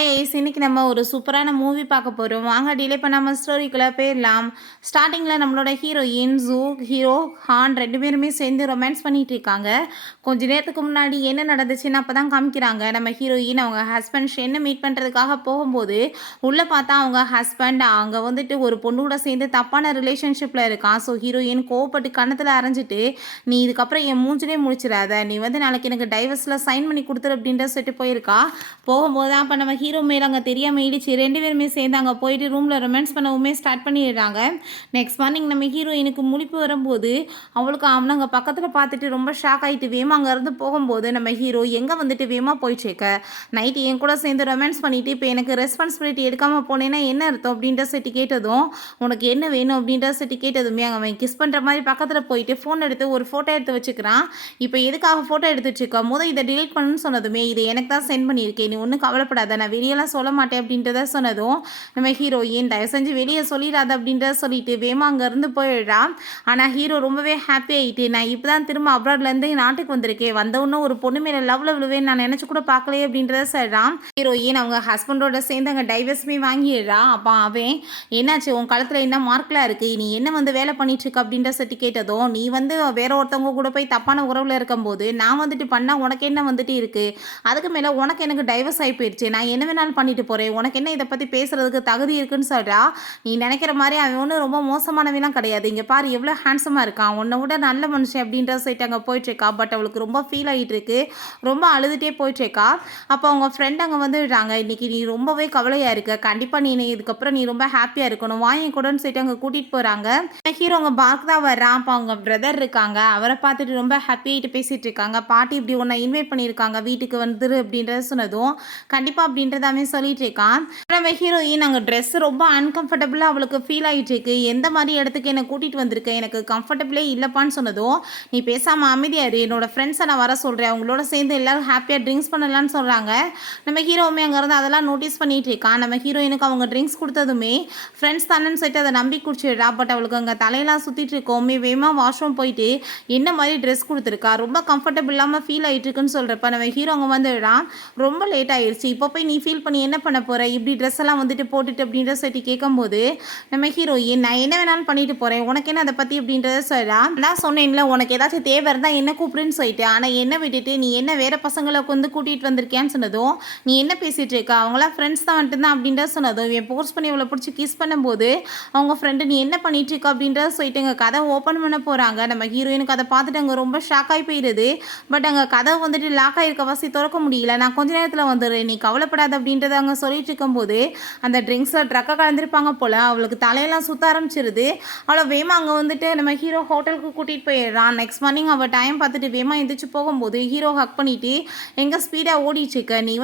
இன்னைக்கு நம்ம ஒரு சூப்பரான மூவி பார்க்க போகிறோம். வாங்க டிலே பண்ணாமல் ஸ்டோரிக்குள்ளே போயிடலாம். ஸ்டார்டிங்கில் நம்மளோட ஹீரோயின் ஹீரோ ஹான் 2 பேருமே சேர்ந்து ரொமான்ஸ் பண்ணிட்டு இருக்காங்க. கொஞ்ச நேரத்துக்கு முன்னாடி என்ன நடந்துச்சுன்னு அப்போ தான் காமிக்கிறாங்க. நம்ம ஹீரோயின் அவங்க ஹஸ்பண்ட் ஷென்னை மீட் பண்ணுறதுக்காக போகும்போது உள்ளே பார்த்தா அவங்க ஹஸ்பண்ட் அங்கே வந்துட்டு ஒரு பொண்ணு கூட சேர்ந்து தப்பான ரிலேஷன்ஷிப்பில் இருக்கான். ஸோ ஹீரோயின் கோவப்பட்டு கன்னத்தில் அரைஞ்சிட்டு, நீ இதுக்கப்புறம் என் மூஞ்சிலே முடிச்சிடாத, நீ நாளைக்கு எனக்கு டைவர்ஸில் சைன் பண்ணி கொடுத்துரு அப்படின்ற சொல்லிட்டு போயிருக்கா. போகும்போது தான் அப்போ நம்ம ஹீரோ மேலே அங்கே தெரியாமல் இடிச்சு 2 பேருமே சேர்ந்து அங்கே போயிட்டு ரூமில் ரொமான்ஸ் பண்ணவுமே ஸ்டார்ட் பண்ணிடுறாங்க. நெக்ஸ்ட் மார்னிங் நம்ம ஹீரோயினுக்கு முழிப்பு வரும்போது அவளுக்கு அவனை அங்கே பக்கத்தில் பார்த்துட்டு ரொம்ப ஷாக் ஆகிட்டு வேமா அங்கேருந்து போகும்போது நம்ம ஹீரோ எங்கே வந்துட்டு வேமா போயிட்டுருக்க, நைட்டு என் கூட சேர்ந்து ரொமான்ஸ் பண்ணிவிட்டு இப்போ எனக்கு ரெஸ்பான்சிபிலிட்டி எடுக்காமல் போனேன்னா என்ன அர்த்தம் அப்படின்ற செட்டு கேட்டதும், உனக்கு என்ன வேணும் அப்படின்ற செட்டு கேட்டதுமே அவன் கிஸ் பண்ணுற மாதிரி பக்கத்தில் போயிட்டு ஃபோன் எடுத்து ஒரு ஃபோட்டோ எடுத்து வச்சுக்கிறான். இப்போ எதுக்காக ஃபோட்டோ எடுத்து வச்சுருக்கா, இதை டிலீட் பண்ணணும்னு சொன்னதுமே இதை எனக்கு தான் சென்ட் பண்ணியிருக்கேன், நீ ஒன்றும் கவலைப்படாத, நான் வெளியெல்லாம் சொல்ல மாட்டேன் அப்படின்றத சொன்னதும் நம்ம ஹீரோயின் தயவு செஞ்சு வெளியே சொல்லிடாத அப்படின்றத சொல்லிட்டு வேமா அங்கேருந்து போயிடுறா. ஆனால் ஹீரோ ரொம்பவே ஹாப்பி ஆகிட்டு, நான் இப்போ தான் திரும்ப அப்ராட்லேருந்து நாட்டுக்கு வந்திருக்கேன், வந்தவொன்னே ஒரு பொண்ணு மேலே லவ்வில் விழுவேன் நான் நினச்சி கூட பார்க்கலையே அப்படின்றத சொல்கிறான். ஹீரோயின் அவங்க ஹஸ்பண்டோட சேர்ந்து அங்கே டைவர்ஸுமே வாங்கிடுறா. அப்போ அவன் என்னாச்சு உன் காலத்தில் என்ன மார்க்கெலாம் இருக்குது, நீ என்ன வேலை பண்ணிட்டுருக்க அப்படின்ற சட்டி கேட்டதும், நீ வேற ஒருத்தவங்க கூட போய் தப்பான உறவில் இருக்கும்போது நான் பண்ணால் உனக்கு என்ன இருக்குது, அதுக்கு மேலே உனக்கு எனக்கு டைவர்ஸ் ஆகி போயிடுச்சு, நான் என்ன வேணாலும் பண்ணிட்டு போகிறேன், உனக்கு என்ன இதை பற்றி பேசுகிறதுக்கு தகுதி இருக்குன்னு சொல்கிறா. நீ நினைக்கிற மாதிரி அவன் ஒன்றும் ரொம்ப மோசமானவெல்லாம் கிடையாது, இங்கே பாரு எவ்வளோ ஹேண்ட்ஸமாக இருக்கான், உன்னை விட நல்ல மனுஷன் அப்படின்ற சைட்டு அங்கே போயிட்டுருக்கா. பட் அவளுக்கு ரொம்ப ஃபீல் ஆகிட்டு இருக்கு, ரொம்ப அழுதுகிட்டே போயிட்டுருக்கா. அப்போ அவங்க ஃப்ரெண்ட் அங்கே வந்துடுறாங்க, இன்றைக்கி நீ ரொம்பவே கவலையாக இருக்க, கண்டிப்பாக நீ இதுக்கப்புறம் நீ ரொம்ப ஹாப்பியாக இருக்கணும், வாங்கி கூடன்னு சொல்லிட்டு அங்கே கூட்டிகிட்டு போகிறாங்க. ஹீரோ அவங்க பார்க் தான் வர்றான். அப்போ அவங்க பிரதர் இருக்காங்க, அவரை பார்த்துட்டு ரொம்ப ஹாப்பியாகிட்டு பேசிகிட்டு இருக்காங்க. பாட்டி இப்படி உன்னை இன்வைட் பண்ணியிருக்காங்க வீட்டுக்கு வந்துரு அப்படின்றத சொன்னதும் கண்டிப்பாக அப்படின்றதாமே சொல்லிட்டு இருக்கான். நம்ம ஹீரோயின் அங்கே ட்ரெஸ் ரொம்ப அன்கம்ஃபர்டபுளாக அவளுக்கு ஃபீல் ஆகிட்டு இருக்கு, எந்த மாதிரி இடத்துக்கு என்னை கூட்டிகிட்டு வந்திருக்கேன், எனக்கு கம்ஃபர்டபுளே இல்லைப்பான்னு சொன்னதும், நீ பேசாமல் அமைதியாரு, என்னோட ஃப்ரெண்ட்ஸை நான் வர சொல்கிறேன், அவங்களோட சேர்ந்து எல்லோரும் ஹாப்பியாக ட்ரிங்க்ஸ் பண்ணலான்னு சொல்கிறாங்க. நம்ம ஹீரோவுமே அங்கேருந்து அதெல்லாம் நோட்டீஸ் பண்ணிகிட்டு இருக்கான். நம்ம ஹீரோயினுக்கு அவங்க ட்ரிங்க்ஸ் கொடுத்ததுமே ஃப்ரெண்ட்ஸ் தானேன்னு சொல்லிட்டு அதை நம்பி குடிச்சிடுறா. பட் அவளுக்கு அங்கே தலையெல்லாம் சுற்றிட்டு இருக்கோமே வேகமாக வாஷ்ரூம் போயிட்டு என்ன மாதிரி ட்ரெஸ் கொடுத்துருக்கா, ரொம்ப கம்ஃபர்டபுள் இல்லாமல் ஃபீல் ஆகிட்டு இருக்குன்னு சொல்கிறப்ப நம்ம ஹீரோ அங்கே வந்துடுறான். ரொம்ப லேட் ஆகிடுச்சு, இப்போ போய் நீ ஃபீல் பண்ணி என்ன பண்ண போகிற, இப்படி ட்ரெஸ் எல்லாம் போட்டுட்டு அப்படின்ற சொல்லி கேட்கும்போது நம்ம ஹீரோயின் நான் என்ன வேணாலும் பண்ணிட்டு போகிறேன், உனக்கு என்ன அதை பற்றி அப்படின்றத சொல்லலாம். நான் சொன்னேன்ல உனக்கு ஏதாச்சும் தேவை இருந்தால் என்ன கூப்பிடுன்னு சொல்லிட்டு, ஆனால் என்ன விட்டுட்டு நீ என்ன வேறு பசங்களை கூட்டிகிட்டு வந்திருக்கேன்னு சொன்னதும், நீ என்ன பேசிகிட்டு இருக்கா, அவங்களாம் ஃப்ரெண்ட்ஸ் தான் வந்துட்டு தான் அப்படின்ற சொன்னதும் இவன் போர்ஸ் பண்ணி இவளை பிடிச்சி கிஸ் பண்ணும்போது அவங்க ஃப்ரெண்டு நீ என்ன பண்ணிட்டு இருக்கா அப்படின்றத சொல்லிட்டு எங்கள் கதை ஓப்பன் பண்ண போகிறாங்க. நம்ம ஹீரோயினுக்கு அதை பார்த்துட்டு அங்கே ரொம்ப ஷாக் ஆகி போயிடுது. பட் அங்கே கதை லாக் ஆகிருக்க வசி திறக்க முடியல, நான் கொஞ்ச நேரத்தில் வந்துடுறேன், நீ கவலைப்படாத அப்படின்றத அங்கே சொல்லிட்டு இருக்கும்போது அந்த ட்ரிங்க்ஸில் ட்ரக்கை கலந்துருப்பாங்க போல், அவளுக்கு தலையெல்லாம் சுற்ற ஆரம்பிச்சிருது. அவளை வேமா அங்கே நம்ம ஹீரோ ஹோட்டலுக்கு கூட்டிகிட்டு போயிடுறான். நெக்ஸ்ட் மார்னிங் அவள் டைம் பார்த்துட்டு வேமா எந்திரிச்சு போகும்போது ஹீரோ ஹக் பண்ணிவிட்டு எங்கே ஸ்பீடாக ஓடிச்சுக்க, நீ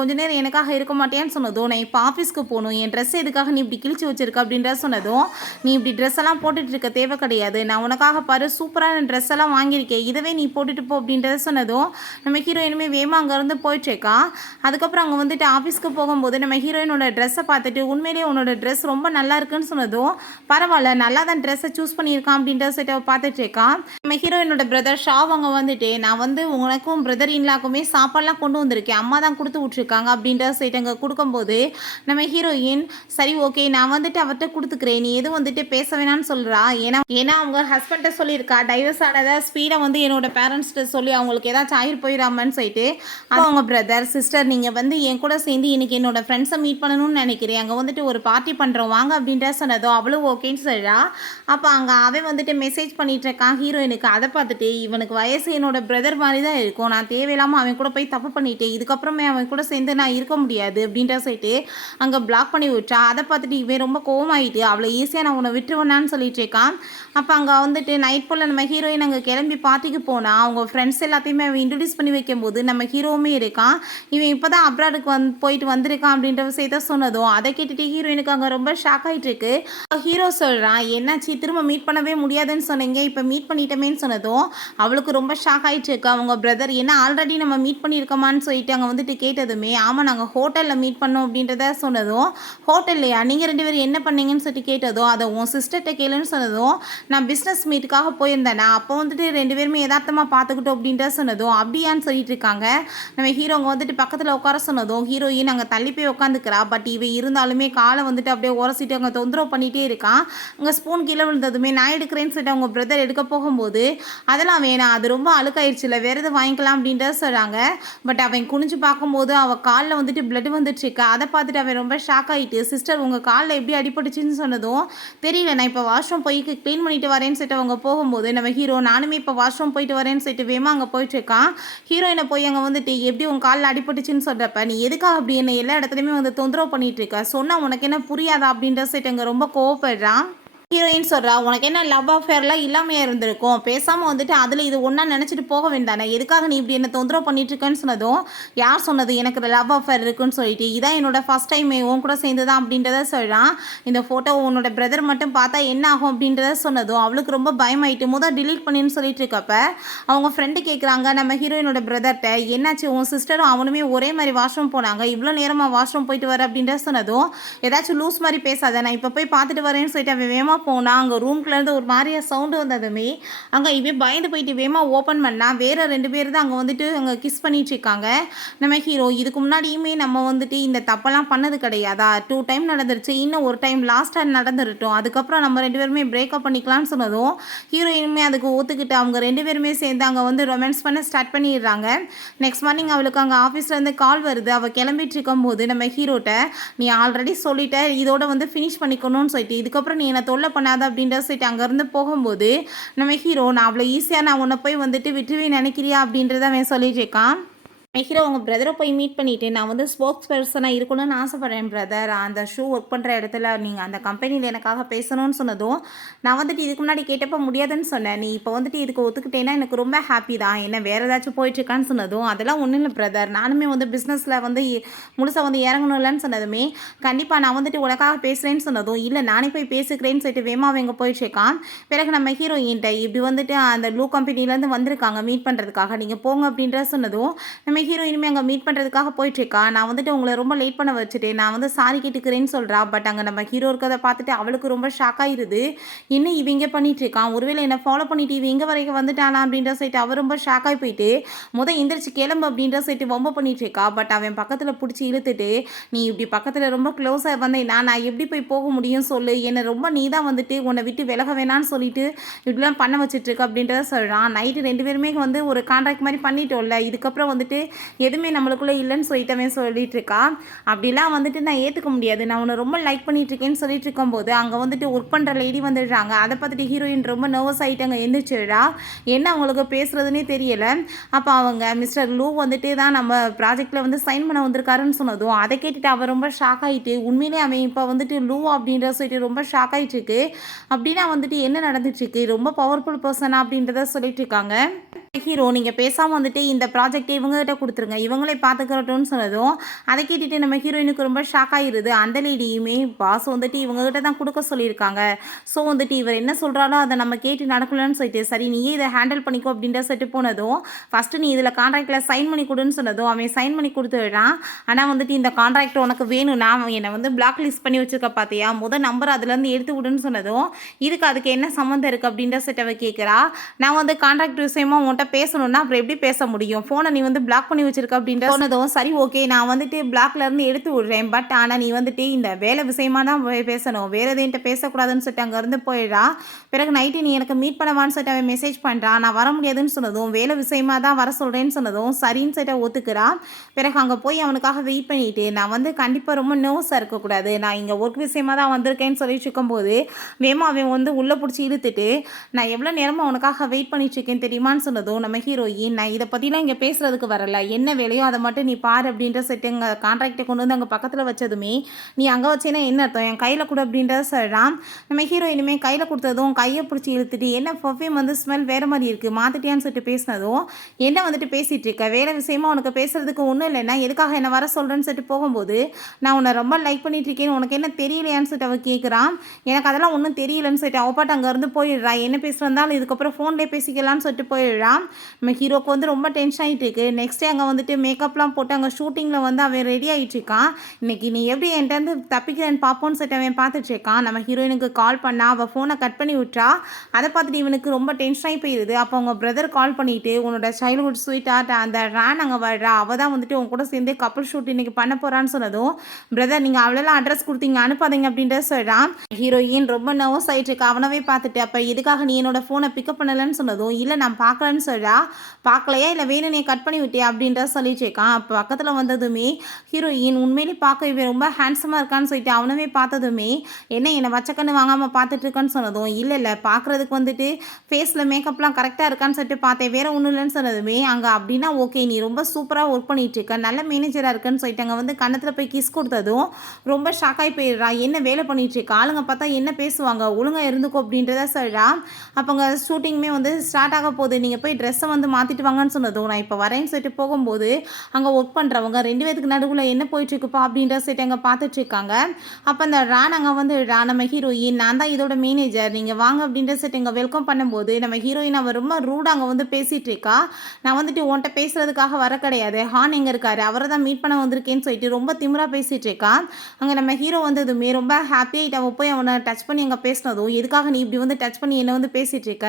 கொஞ்ச நேரம் எனக்காக இருக்க மாட்டேன்னு சொன்னதும், நான் இப்போ ஆஃபீஸ்க்கு போகணும், என் ட்ரெஸ் எதுக்காக நீ இப்படி கிழிச்சு வச்சிருக்க அப்படின்ற சொன்னதும், நீ இப்படி ட்ரெஸ் எல்லாம் போட்டுட்டு இருக்க தேவை கிடையாது, நான் உனக்காக பாரு சூப்பரான ட்ரெஸ் எல்லாம் வாங்கியிருக்கேன், இதவே நீ போட்டுட்டு போ அப்படின்றத சொன்னதும் நம்ம ஹீரோயினுமே வேமா அங்கேருந்து போயிட்டுருக்கா. அதுக்கப்புறம் அங்கே ஆஃபீஸ்க்கு போகும்போது நம்ம ஹீரோயினோட ட்ரெஸ்ஸை பார்த்துட்டு உண்மையிலேயே உன்னோட ட்ரெஸ் ரொம்ப நல்லா இருக்குன்னு சொன்னதும், பரவாயில்ல நல்லா தான் ட்ரெஸ்ஸை சூஸ் பண்ணியிருக்கான் அப்படின்ற சொல்லிட்டு பார்த்துட்டு இருக்கான். நம்ம ஹீரோயினோட பிரதர் ஷாவ் அங்கே நான் உனக்கும் பிரதர் இன்லாக்குமே சாப்பாடுலாம் கொண்டு வந்திருக்கேன், அம்மா தான் கொடுத்து விட்ருக்காங்க அப்படின்ற சொல்லிட்டு அங்கே கொடுக்கும்போது நம்ம ஹீரோயின் சரி ஓகே நான் அவர்கிட்ட கொடுத்துக்கிறேன், நீ எதுவும் பேச வேணான்னு சொல்கிறா. ஏன்னா அவங்க ஹஸ்பண்ட்டை சொல்லியிருக்கா டைவர்ஸ் ஆனதை ஸ்பீடாக என்னோட பேரண்ட்ஸ்கிட்ட சொல்லி அவங்களுக்கு ஏதாச்சும் ஆயிர் போயிடாமன்னு சொல்லிட்டு, அப்போ அவங்க பிரதர் சிஸ்டர் நீங்கள் என் கூட சேர்ந்து இன்னைக்கு என்னோட ஃப்ரெண்ட்ஸை மீட் பண்ணணும்னு நினைக்கிறேன், அங்கே ஒரு பார்ட்டி பண்ணுறோம் வாங்க அப்படின்ற சொன்னதும் அவளும் ஓகேன்னு சொல்கிறா. அப்போ அங்கே அவன் மெசேஜ் பண்ணிட்டு இருக்கான் ஹீரோயினுக்கு. அதை பார்த்துட்டு இவனுக்கு வயசு என்னோட பிரதர் மாதிரி தான் இருக்கும், நான் தேவையில்லாமல் அவன் கூட போய் தப்பு பண்ணிட்டேன், இதுக்கப்புறமே அவன் கூட சேர்ந்து நான் இருக்க முடியாது அப்படின்ற சொல்லிட்டு அங்கே பிளாக் பண்ணி விட்டா. அதை பார்த்துட்டு இவன் ரொம்ப கோவமாயிட்டு அவளை ஈஸியாக நான் உன்னை விட்டுருவேனான்னு சொல்லிட்டு இருக்கான். அப்போ அங்கே நைட் போல் நம்ம ஹீரோயின் அங்கே கிளம்பி பார்ட்டிக்கு போனால் அவங்க ஃப்ரெண்ட்ஸ் எல்லாத்தையுமே அவன் இன்ட்ரடியூஸ் பண்ணி வைக்கும்போது நம்ம ஹீரோவுமே இருக்கான். இவன் இப்போ தான் அப்ராடுக்கு போயிட்டு வந்திருக்கான் அப்படின்ற விஷயத்த சொன்னதும் அதை கேட்டுட்டு ஹீரோயினுக்கு அங்கே ரொம்ப ஷாக் ஆகிட்டு இருக்கு. ஹீரோ சொல்கிறான் என்னாச்சு திரும்ப மீட் பண்ணவே முடியாதுன்னு சொன்னீங்க, இப்போ மீட் பண்ணிட்டோமேன்னு சொன்னதும் அவளுக்கு ரொம்ப ஷாக் ஆகிட்டு இருக்கு. அவங்க பிரதர் என்ன ஆல்ரெடி நம்ம மீட் பண்ணியிருக்கோமான்னு சொல்லிட்டு அங்கே கேட்டதுமே ஆமாம் நாங்கள் ஹோட்டலில் மீட் பண்ணோம் அப்படின்றத சொன்னதும், ஹோட்டல்லையா நீங்கள் 2 பேரும் என்ன பண்ணீங்கன்னு சொல்லிட்டு கேட்டதும், அதை உன் சிஸ்டர்கிட்ட கேளுன்னு சொன்னதும், நான் பிஸ்னஸ் மீட்டுக்காக போயிருந்தேன், அப்போ 2 பேருமே யதார்த்தமாக பார்த்துக்கிட்டோம் அப்படின்ற சொன்னதும் அப்படியான்னு சொல்லிட்டு இருக்காங்க. நம்ம ஹீரோங்க பக்கத்தில் உட்கார சொன்னதும் ஹீரோ ஹீரோயின் அங்கே தள்ளி போய் உட்காந்துக்கிறா. பட் இவ இருந்தாலுமே காலை வந்துட்டு அப்படியே உரசிட்டு அங்கே தொந்தரவு பண்ணிகிட்டே இருக்கான். அங்கே ஸ்பூன் கீழே விழுந்ததுமே நான் எடுக்கிறேன்னு சொல்லிட்டு அவங்க பிரதர் எடுக்க போகும்போது அதெல்லாம் வேணாம், அது ரொம்ப அழுக்காயிடுச்சுல, வேறு எது வாங்கிக்கலாம் அப்படின்றத சொல்கிறாங்க. பட் அவன் குனிஞ்சு பார்க்கும்போது அவள் காலில் வந்துட்டு பிளட் வந்துட்டுருக்கு. அதை பார்த்துட்டு அவன் ரொம்ப ஷாக் ஆகிட்டு, சிஸ்டர் உங்கள் காலில் எப்படி அடிபட்டுச்சுன்னு சொன்னதும் தெரியல, நான் இப்போ வாஷ்ரூம் போய் க்ளீன் பண்ணிட்டு வரேன்னு சொல்லிட்டு அவங்க போகும்போது நம்ம ஹீரோ நானுமே இப்போ வாஷ்ரூம் போயிட்டு வரேன்னு சொல்லிட்டு வேமா அங்கே போயிட்டுருக்கான். ஹீரோயினை போய் அங்கே வந்துட்டு எப்படி உங்கள் காலில் அடிபட்டுச்சுன்னு சொல்கிறப்ப நீ எதுக்காக அப்படி என்ன எல்லா இடத்துலையுமே வந்து தொந்தரவு பண்ணிட்டு இருக்க, சொன்னால் உனக்கு என்ன புரியாதா அப்படின்ற சொல்லிட்டு அங்கே ரொம்ப கோவப்படுறான். ஹீரோயின் சொல்கிறா உனக்கு என்ன லவ் அஃபேர்லாம் இல்லாமையே இருந்திருக்கும், பேசாமல் வந்துட்டு அதில் இது ஒன்றா நினச்சிட்டு போக வேண்டானே, எதுக்காக நீ இப்படி என்ன தொந்தரவு பண்ணிட்டுருக்கேன்னு சொன்னதும் யார் சொன்னது எனக்கு லவ் அஃபேர் இருக்குன்னு சொல்லிட்டு, இதான் என்னோட ஃபஸ்ட் டைம் உன் கூட சேர்ந்து தான் அப்படின்றத சொல்கிறான். இந்த ஃபோட்டோ உன்னோட பிரதர் மட்டும் பார்த்தா என்ன ஆகும் அப்படின்றத சொன்னதும் அவளுக்கு ரொம்ப பயமாயிட்டு முதல் டிலீட் பண்ணின்னு சொல்லிட்டு இருக்கப்ப அவங்க ஃப்ரெண்டு கேட்குறாங்க நம்ம ஹீரோயினோட பிரதர்கிட்ட, என்னாச்சு உன் சிஸ்டரும் அவனுமே ஒரே மாதிரி வாஷ்ரூம் போனாங்க, இவ்வளோ நேரமாக வாஷ்ரூம் போயிட்டு வர அப்படின்றத சொன்னதும் ஏதாச்சும் லூஸ் மாதிரி பேசாத, நான் இப்போ போய் பார்த்துட்டு வரேன்னு சொல்லிட்டு அவன் வேமா போனால் அங்கே ரூம்குள்ளேருந்து ஒரு மாதிரியாக சவுண்டு வந்ததுமே அங்கே இவன் பயந்து போயிட்டு வேமா ஓப்பன் பண்ணால் வேறு 2 பேர் தான் அங்கே வந்துட்டு அங்கே கிஸ் பண்ணிட்டு இருக்காங்க. நம்ம ஹீரோ இதுக்கு முன்னாடியுமே நம்ம வந்துட்டு இந்த தப்பெல்லாம் பண்ணது கிடையாதா, 2 டைம் நடந்துருச்சு, இன்னும் ஒரு டைம் லாஸ்ட்டாக நடந்துருட்டோம், அதுக்கப்புறம் நம்ம 2 பேருமே பிரேக்கப் பண்ணிக்கலாம்னு சொன்னதும் ஹீரோயினுமே அதுக்கு ஒத்துக்கிட்டு அவங்க 2 பேருமே சேர்ந்து அங்கே வந்து ரொமான்ஸ் பண்ண ஸ்டார்ட் பண்ணிடுறாங்க. நெக்ஸ்ட் மார்னிங் அவளுக்கு அங்கே ஆஃபீஸ்லேருந்து கால் வருது. அவள் கிளம்பிட்டு இருக்கும்போது நம்ம ஹீரோட்ட நீ ஆல்ரெடி சொல்லிட்ட இதோட வந்து ஃபினிஷ் பண்ணிக்கணும்னு சொல்லிட்டு இதுக்கப்புறம் நீ என்னை தொல்லை பண்ணாத அப்படின்ற சொல்லிட்டு அங்கேருந்து போகும்போது நம்ம ஹீரோ நான் அவ்வளோ ஈஸியாக நான் உன்னை போய் வந்துட்டு விட்டுருவே நினைக்கிறியா அப்படின்றத அவன் சொல்லிட்டு இருக்கான். ஹீரோ உங்கள் பிரதரை போய் மீட் பண்ணிவிட்டு நான் வந்து ஸ்போக்ஸ் பர்சனாக இருக்கணும்னு ஆசைப்பட்றேன் பிரதர், அந்த ஷூ ஒர்க் பண்ணுற இடத்துல நீங்கள் அந்த கம்பெனியில் எனக்காக பேசணும்னு சொன்னதும் நான் வந்துட்டு இதுக்கு முன்னாடி கேட்டப்போ முடியாதுன்னு சொன்னேன், நீ இப்போ வந்துட்டு இதுக்கு ஒத்துக்கிட்டேன்னா எனக்கு ரொம்ப ஹாப்பி தான், என்ன வேறு ஏதாச்சும் போயிட்டுருக்கான்னு சொன்னதும் அதெல்லாம் ஒன்றும் இல்லை பிரதர், நானுமே வந்து பிஸ்னஸில் வந்து முழுசாக வந்து இறங்கணும் இல்லைன்னு சொன்னதுமே கண்டிப்பாக நான் வந்துட்டு உனக்காக பேசுகிறேன்னு சொன்னதும் இல்லை நானே போய் பேசுகிறேன்னு சொல்லிட்டு வேமாவை எங்கே போயிட்டுருக்கான். பிறகு நம்ம ஹீரோயின்ட்ட இப்படி வந்துட்டு அந்த ப்ளூ கம்பெனிலேருந்து வந்திருக்காங்க மீட் பண்ணுறதுக்காக, நீங்கள் போங்க அப்படின்ற சொன்னதும் நம்ம ஹீரோயினுமே அங்கே மீட் பண்ணுறதுக்காக போயிட்டுருக்கா. நான் வந்துட்டு உங்களை ரொம்ப லேட் பண்ண வச்சுட்டு நான் வந்து சாரி கேட்டுக்கிறேன்னு சொல்கிறா. பட் அங்கே நம்ம ஹீரோ இருக்கிறத பார்த்துட்டு அவளுக்கு ரொம்ப ஷாக் ஆகிடுது, இன்னும் இவங்க பண்ணிட்டு இருக்கான், ஒருவேளை என்னை ஃபாலோ பண்ணிட்டு இவங்க எங்கே வரைக்கும் வந்துட்டானா அப்படின்ற சைட்டு அவர் ரொம்ப ஷாக் ஆகி போயிட்டு எந்திரிச்சு கிளம்பு அப்படின்ற சைட்டு ரொம்ப பண்ணிட்டு இருக்கா. பட் அவன் பக்கத்தில் பிடிச்சி இழுத்துட்டு நீ இப்படி பக்கத்தில் ரொம்ப க்ளோஸாக வந்தேன்னா நான் எப்படி போய் போக முடியும் சொல்லு, என்னை ரொம்ப நீ தான் வந்துட்டு உன்னை விட்டு விலக வேணான்னு சொல்லிட்டு இப்படிலாம் பண்ண வச்சுட்ருக்கு அப்படின்றத சொல்கிறான். நைட்டு 2 பேருமே வந்து ஒரு கான்ட்ராக்ட் மாதிரி பண்ணிட்டோம்ல, இதுக்கப்புறம் வந்துட்டு எதுவுமே நம்மளுக்குள்ளே இல்லைன்னு சொல்லிட்டு அவன் சொல்லிட்டு இருக்கா. அப்படிலாம் வந்துட்டு நான் ஏற்றுக்க முடியாது, நான் உன்னை ரொம்ப லைக் பண்ணிட்டு இருக்கேன்னு சொல்லிட்டு இருக்கும்போது அங்கே வந்துட்டு ஒர்க் பண்ணுற லேடி வந்துடுறாங்க. அதை பார்த்துட்டு ஹீரோயின் ரொம்ப நர்வஸ் ஆகிட்டு அங்கே எந்திரிச்சிடுறா. என்ன அவங்களுக்கு பேசுகிறதுனே தெரியலை. அப்போ அவங்க மிஸ்டர் லூ வந்துட்டு தான் நம்ம ப்ராஜெக்டில் வந்து சைன் பண்ண வந்திருக்காருன்னு சொன்னதும் அதை கேட்டுட்டு அவன் ரொம்ப ஷாக் ஆகிட்டு உண்மையிலே அவன் இப்போ வந்துட்டு லூ அப்படின்ற சொல்லிட்டு ரொம்ப ஷாக் ஆகிட்டுருக்கு. அப்படின்னா வந்துட்டு என்ன நடந்துட்டுருக்கு, ரொம்ப பவர்ஃபுல் பர்சனா அப்படின்றத சொல்லிட்டு இருக்காங்க. ஹீரோ நீங்கள் பேசாமல் வந்துட்டு இந்த ப்ராஜெக்டை இவங்ககிட்ட கொடுத்துருங்க, இவங்களே பார்த்துக்கிறட்டும்னு சொன்னதும் அதை கேட்டுட்டு நம்ம ஹீரோயினுக்கு ரொம்ப ஷாக் ஆகிடுது. அந்த லேடியுமே பாஸ் வந்துட்டு இவங்ககிட்ட தான் கொடுக்க சொல்லியிருக்காங்க, ஸோ வந்துட்டு இவர் என்ன சொல்கிறாரோ அதை நம்ம கேட்டு நடக்கலன்னு சொல்லிட்டு சரி நீயே இதை ஹேண்டில் பண்ணிக்கோ அப்படின்ற சொல்லிட்டு போனதும் ஃபஸ்ட்டு நீ இதில் கான்ட்ராக்டில் சைன் பண்ணி கொடுன்னு சொன்னதும் அவன் சைன் பண்ணி கொடுத்துடுறான். ஆனால் வந்துட்டு இந்த கான்ட்ராக்ட் உனக்கு வேணும்னா என்னை வந்து பிளாக் லிஸ்ட் பண்ணி வச்சுருக்க பார்த்தியா, நம்பர் அதுலேருந்து எடுத்து விடுன்னு சொன்னதும் அதுக்கு என்ன சம்மந்தம் இருக்குது அப்படின்ற சொல்லிட்டு அவ கேட்குறா. நான் வந்து கான்ட்ராக்ட் விஷயமா பேசணும்னா அப்புறம் எப்படி பேச முடியும், ஃபோனை நீ வந்து பிளாக் பண்ணி வச்சிருக்க அப்படின்ற சொன்னதும் சரி ஓகே நான் வந்துட்டு பிளாக்லேருந்து எடுத்து விடுறேன், பட் ஆனால் நீ வந்துட்டு இந்த வேலை விஷயமா தான் பேசணும், வேறு எதுன்ட்டு பேசக்கூடாதுன்னு சொல்லிட்டு அங்கேருந்து போயிடுறா. பிறகு நைட்டு நீ எனக்கு மீட் பண்ணவான்னு சொல்லிட்டு அவன் மெசேஜ் பண்ணுறான். நான் வர முடியாதுன்னு சொன்னதும் வேலை விஷயமா தான் வர சொல்கிறேன்னு சொன்னதும் சரின்னு சொல்லிட்டு ஒத்துக்கிறா. பிறகு அங்கே போய் அவனுக்காக வெயிட் பண்ணிட்டு நான் வந்து கண்டிப்பாக ரொம்ப நர்வஸாக இருக்கக்கூடாது, நான் இங்கே ஒர்க் விஷயமா தான் வந்திருக்கேன்னு சொல்லிட்டு இருக்கும்போது வேமா அவன் வந்து உள்ளே பிடிச்சி இழுத்துட்டு நான் எவ்வளோ நேரமாக அவனுக்காக வெயிட் பண்ணிட்டு இருக்கேன் தெரியுமான்னு சொன்னதும் நம்ம ஹீரோயின் நான் இதை பற்றிலாம் இங்கே பேசுகிறதுக்கு வரல, என்ன வேலையோ அதை மட்டும் நீ பாரு அப்படின்ற செட்டுங்க கான்ட்ராக்டை கொண்டு வந்து அங்கே பக்கத்தில் வச்சதுமே நீ அங்கே வச்சேன்னா என்ன அர்த்தம், என் கையில் கொடு அப்படின்றத சொல்கிறான். நம்ம ஹீரோயினுமே கையில் கொடுத்ததும் கையை பிடிச்சி இழுத்துட்டு என்ன பர்ஃப்யூம் வந்து ஸ்மெல் வேறு மாதிரி இருக்குது மாற்றிட்டியான்னு சொல்லிட்டு பேசினதும் என்ன வந்துட்டு பேசிகிட்டு இருக்க, வேலை விஷயமா உனக்கு பேசுகிறதுக்கு ஒன்றும் இல்லைன்னா எதுக்காக என்ன வர சொல்கிறேன்னு சொல்லிட்டு போகும்போது நான் உன்னை ரொம்ப லைக் பண்ணிட்டு இருக்கேன்னு உனக்கு என்ன தெரியலையான்னு சொல்லிட்டு அவள் கேட்குறான். எனக்கு அதெல்லாம் ஒன்றும் தெரியலன்னு சொல்லிட்டு அவப்பாட்டு அங்கேருந்து போயிடுறா. என்ன பேசுகிறதாலும் இதுக்கப்புறம் ஃபோன்லேயே பேசிக்கலான்னு சொல்லிட்டு போயிடுறா. சொல்லிடுறான். நம்ம ஹீரோக்கு வந்து ரொம்ப டென்ஷன் ஆகிட்டு இருக்கு. நெக்ஸ்ட் டே அங்கே வந்துட்டு மேக்கப்லாம் போட்டு அங்கே ஷூட்டிங்கில் வந்து அவன் ரெடி ஆகிட்டு இருக்கான். இன்னைக்கு நீ எப்படி என்கிட்ட தப்பிக்கிறேன்னு பார்ப்போன்னு சொல்லிட்டு அவன் பார்த்துட்டு இருக்கான். நம்ம ஹீரோயினுக்கு கால் பண்ணா அவள் ஃபோனை கட் பண்ணி விட்றா. அதை பார்த்துட்டு இவனுக்கு ரொம்ப டென்ஷன் ஆகி போயிடுது. அப்போ அவங்க பிரதர் கால் பண்ணிட்டு உன்னோட சைல்ட்ஹுட் ஸ்வீட் ஆர்ட் அந்த ரேன் அங்கே வர்றா, அவள் தான் வந்துட்டு உங்க கூட சேர்ந்து கப்பல் ஷூட் இன்னைக்கு பண்ண போறான்னு சொன்னதும் பிரதர் நீங்கள் அவளெல்லாம் அட்ரஸ் கொடுத்தீங்க அனுப்பாதீங்க அப்படின்ற சொல்கிறான். ஹீரோயின் ரொம்ப நர்வஸ் ஆகிட்டு இருக்கா. அவனவே பார்த்துட்டு அப்போ எதுக்காக நீ என்னோட ஃபோனை பிக்கப் பண்ணலன்னு சொன்னதும் இல்லை நான் பார்க்கலன்னு சொல்கிறா. பார்க்கலையா இல்லை வேணும் நீ கட் பண்ணி விட்டியா அப்படின்ற சொல்லிட்டு இருக்கான். அப்போ பக்கத்தில் வந்ததுமே ஹீரோயின் உண்மையிலே பார்க்க இவன் ரொம்ப ஹேண்ட்ஸமாக இருக்கான்னு சொல்லிட்டு அவனவே பார்த்ததுமே என்ன என்னை வச்சக்கண்ணு வாங்காமல் பார்த்துட்டு இருக்கான்னு சொன்னதும் இல்லை பார்க்குறதுக்கு வந்துட்டு ஃபேஸில் மேக்கப்லாம் கரெக்டாக இருக்கான்னு சொல்லிட்டு பார்த்தேன் வேறு ஒன்றும் இல்லைன்னு சொன்னதுமே அங்கே அப்படின்னா ஓகே நீ ரொம்ப சூப்பராக ஒர்க் பண்ணிட்டு இருக்க நல்ல மேனேஜராக இருக்குன்னு சொல்லிட்டு அங்கே வந்து கன்னத்தில் போய் கிஸ் கொடுத்ததும் ரொம்ப ஷாக்காகி போயிடுறா. என்ன வேலை பண்ணிட்டு இருக்க ஆளுங்க பார்த்தா என்ன பேசுவாங்க ஒழுங்காக இருந்துக்கோ அப்படின்றத சொல்கிறா. அப்போ அங்கே ஷூட்டிங்குமே வந்து ஸ்டார்ட் ஆக போகுது. நீங்கள் போய் ட்ரெஸ்ஸை வந்து மாற்றிட்டு வாங்கன்னு சொன்னதும் நான் இப்போ வரேன்னு சொல்லிட்டு போகும்போது அங்கே ஒர்க் பண்ணுறவங்க 2 பேருக்கு நடுவில் என்ன போயிட்டுருக்குப்பா அப்படின்ற சொல்லிட்டு அங்கே பார்த்துட்ருக்காங்க. அப்போ அந்த ரான் அங்கே வந்து நம்ம ஹீரோயின் நான் தான் இதோட மேனேஜர் நீங்கள் வாங்க அப்படின்ற சொல்லிட்டு இங்கே வெல்கம் பண்ணும்போது நம்ம ஹீரோயின் அவன் ரொம்ப ரூடாக அங்கே வந்து பேசிகிட்டு இருக்கா. நான் வந்துட்டு உன்கிட்ட பேசுகிறதுக்காக வர கிடையாது, ஹான் எங்கே இருக்காரு அவரை தான் மீட் பண்ண வந்திருக்கேன்னு சொல்லிட்டு ரொம்ப திமிராக பேசிகிட்டு இருக்கா. அங்கே நம்ம ஹீரோ வந்ததுமே ரொம்ப ஹாப்பியாகிட்டு அவன் போய் அவனை டச் பண்ணி அங்கே பேசினதும் எதுக்காக நீ இப்படி வந்து டச் பண்ணி என்னை வந்து பேசிகிட்டு இருக்க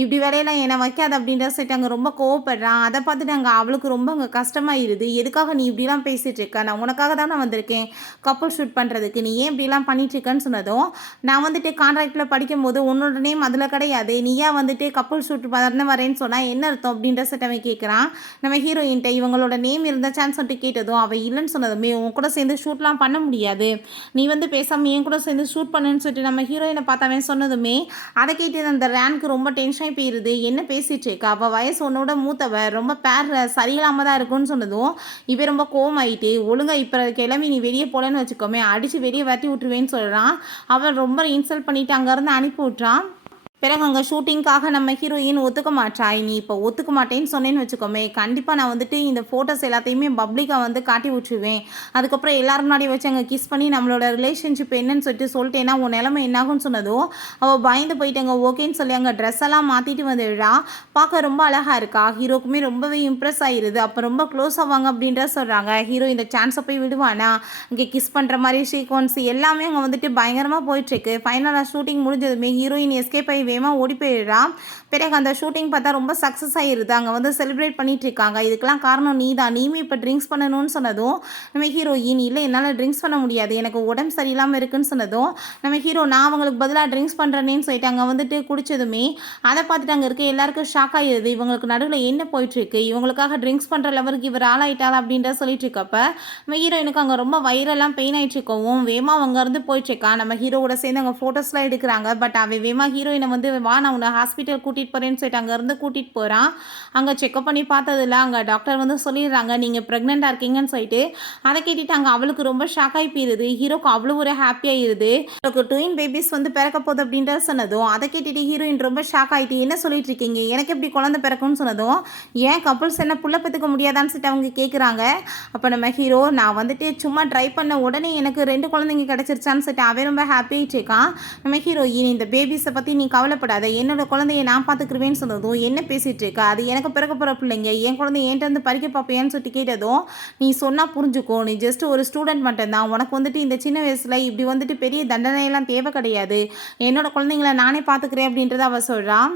இப்படி வேலையெல்லாம் என்னை வைக்காது அப்படின்ற சொல்லிட்டு அங்கே ரொம்ப கோவப்படுறான். அதை பார்த்துட்டு அங்கே அவளுக்கு ரொம்ப அங்கே கஷ்டமாயிருது. எதுக்காக நீ இப்படிலாம் பேசிகிட்டு இருக்க நான் உனக்காக தான் நான் வந்திருக்கேன் கப்பல் ஷூட் பண்ணுறதுக்கு நீ ஏன் இப்படிலாம் பண்ணிட்டு இருக்கேன்னு சொன்னதும் நான் வந்துட்டு கான்ட்ராக்டில் படிக்கும் போது உன்னோட நேம் அதில் கிடையாது நீயா வந்துட்டு கப்பல் ஷூட் பண்ண வரேன்னு சொன்னால் என்ன அர்த்தம் அப்படின்ற சொல்லிட்டு அவன் கேட்குறான். நம்ம ஹீரோயின்ட்ட இவங்களோட நேம் இருந்த சான்ஸ் சொல்லிட்டு கேட்டதும் அவள் இல்லைன்னு சொன்னதுமே உன் கூட சேர்ந்து ஷூட்லாம் பண்ண முடியாது நீ வந்து பேசாமல் என் கூட சேர்ந்து ஷூட் பண்ணுன்னு சொல்லிட்டு நம்ம ஹீரோயினை பார்த்தவன் சொன்னதுமே அதை கேட்டு அந்த ரேனுக்கு ரொம்ப டென்ஷன் போயிடுது. என்ன பேசிட்டு இருக்கா அவள் வயசு உன்னோட மூத்தவ ரொம்ப பேர் சரியில்லாமல் தான் இருக்குன்னு சொன்னதும் இவன் ரொம்ப கோவமாயிட்டு ஒழுங்கா இப்போ கிளம்பி நீ வெளியே போலன்னு வச்சுக்கோமே அடித்து வெளியே வரட்டி விட்டுருவேன்னு சொல்கிறான். அவன் ரொம்ப இன்சல்ட் பண்ணிவிட்டு அங்கேருந்து அனுப்பி விட்றான். பிறகு அங்கே ஷூட்டிங்காக நம்ம ஹீரோயின் ஒத்துக்க மாட்டாய் நீ இப்போ ஒத்துக்க மாட்டேன்னு சொன்னேன்னு வச்சுக்கோமே கண்டிப்பாக நான் வந்துட்டு இந்த ஃபோட்டோஸ் எல்லாத்தையுமே பப்ளிக்காக வந்து காட்டி விட்டுருவேன். அதுக்கப்புறம் எல்லாரும் முன்னாடி வச்சு அங்கே கிஸ் பண்ணி நம்மளோட ரிலேஷன்ஷிப் என்னன்னு சொல்லிட்டேன்னா உன் நிலைமை என்னாகும்னு சொன்னதும் அவள் பயந்து போயிட்டு அங்கே ஓகேன்னு சொல்லி அங்கே ட்ரெஸ் எல்லாம் மாற்றிட்டு வந்துடுறா. பார்க்க ரொம்ப அழகாக இருக்கா. ஹீரோக்குமே ரொம்பவே இம்ப்ரெஸ் ஆகிடுது. அப்போ ரொம்ப க்ளோஸ் ஆவாங்க அப்படின்ற சொல்கிறாங்க. ஹீரோ இந்த சான்ஸை போய் விடுவானா இங்கே கிஸ் பண்ணுற மாதிரி சீக்வன்ஸ் எல்லாமே அங்கே வந்துட்டு பயங்கரமாக போயிட்டுருக்கு. ஃபைனலாக ஷூட்டிங் முடிஞ்சதுமே ஹீரோயின் எஸ்கேப் ஆகி வேகமாக ஓடி போயிடுறா. பிறகு அந்த ஷூட்டிங் பார்த்தா ரொம்ப சக்ஸஸ் ஆகிடுது. அங்கே வந்து செலிப்ரேட் பண்ணிட்டு இருக்காங்க. இதுக்கெல்லாம் காரணம் நீ தான் நீயுமே இப்போ ட்ரிங்க்ஸ் பண்ணணும்னு சொன்னதும் நம்ம ஹீரோயின் இல்லை என்னால் ட்ரிங்க்ஸ் பண்ண முடியாது எனக்கு உடம்பு சரியில்லாமல் இருக்குன்னு சொன்னதும் நம்ம ஹீரோ நான் அவங்களுக்கு பதிலாக ட்ரிங்க்ஸ் பண்ணுறேன்னு சொல்லிட்டு அங்கே வந்துட்டு குடிச்சதுமே அதை பார்த்துட்டு அங்கே இருக்க எல்லாருக்கும் ஷாக் ஆகிடுது. இவங்களுக்கு நடுவில் என்ன போயிட்டுருக்கு இவங்களுக்காக ட்ரிங்க்ஸ் பண்ணுற லெவலுக்கு இவர் ஆளாயிட்டாள் அப்படின்ற சொல்லிட்டு இருக்கப்ப நம்ம ஹீரோயினுக்கு அங்கே ரொம்ப வயிறெல்லாம் பெயின் ஆகிட்டு இருக்கவும் வேமா அங்கேருந்து போயிட்டுருக்கா. நம்ம ஹீரோவோட சேர்ந்து அங்கே ஃபோட்டோஸ்லாம் எடுக்கிறாங்க. பட் அவன் வேமா ஹீரோயினை வந்து வா நான் உன்னை ஹாஸ்பிட்டல் கூட்டிகிட்டு போகிறேன்னு சொல்லிட்டு அங்கேருந்து கூட்டிகிட்டு போகிறான். அங்கே செக்அப் பண்ணி பார்த்ததில்ல அங்கே டாக்டர் வந்து சொல்லிடுறாங்க நீங்கள் ப்ரெக்னெண்ட்டாக இருக்கீங்கன்னு சொல்லிட்டு. அதை கேட்டுட்டு அங்கே அவளுக்கு ரொம்ப ஷாக் ஆகி போயிடுது. ஹீரோக்கு அவ்வளோ ஒரு ஹாப்பியாகிடுது. அவளுக்கு ட்வின் பேபிஸ் வந்து பிறக்க போகுது அப்படின்றத சொன்னதும் அதை கேட்டுட்டு ஹீரோயின் ரொம்ப ஷாக் ஆகிட்டு என்ன சொல்லிட்டு இருக்கீங்க எனக்கு எப்படி குழந்தை பிறக்கும்னு சொன்னதும் ஏன் கப்புள்ஸ் என்ன புள்ள பெற்றுக்க முடியாதான்னு சொல்லிட்டு அவங்க கேட்குறாங்க. அப்போ நம்ம ஹீரோ நான் வந்துட்டு சும்மா ட்ரை பண்ண உடனே எனக்கு 2 குழந்தைங்க கிடச்சிருச்சான்னு சொல்லிட்டு அவன் ரொம்ப ஹாப்பியாகிட்டு இருக்கான். நம்ம ஹீரோயின் இந்த பேபிஸை பற்றி நீ கவலைப்படாத என்னோட குழந்தைய நான் பார்த்துக்குருவேன்னு சொன்னதும் என்ன பேசிகிட்டு இருக்கா அது எனக்கு பிறக்க போகிற பிள்ளைங்க என் குழந்தை என்கிட்ட வந்து பறிக்க பார்ப்பேன்னு சொல்லிட்டு கேட்டதும் நீ சொன்னால் புரிஞ்சுக்கோ நீ ஜஸ்ட் ஒரு ஸ்டூடெண்ட் மட்டும்தான் உனக்கு வந்துட்டு இந்த சின்ன வயசில் இப்படி வந்துட்டு பெரிய தண்டனையெல்லாம் தேவை கிடையாது என்னோட குழந்தைங்கள நானே பார்த்துக்கிறேன் அப்படின்றத அவள் சொல்கிறான்.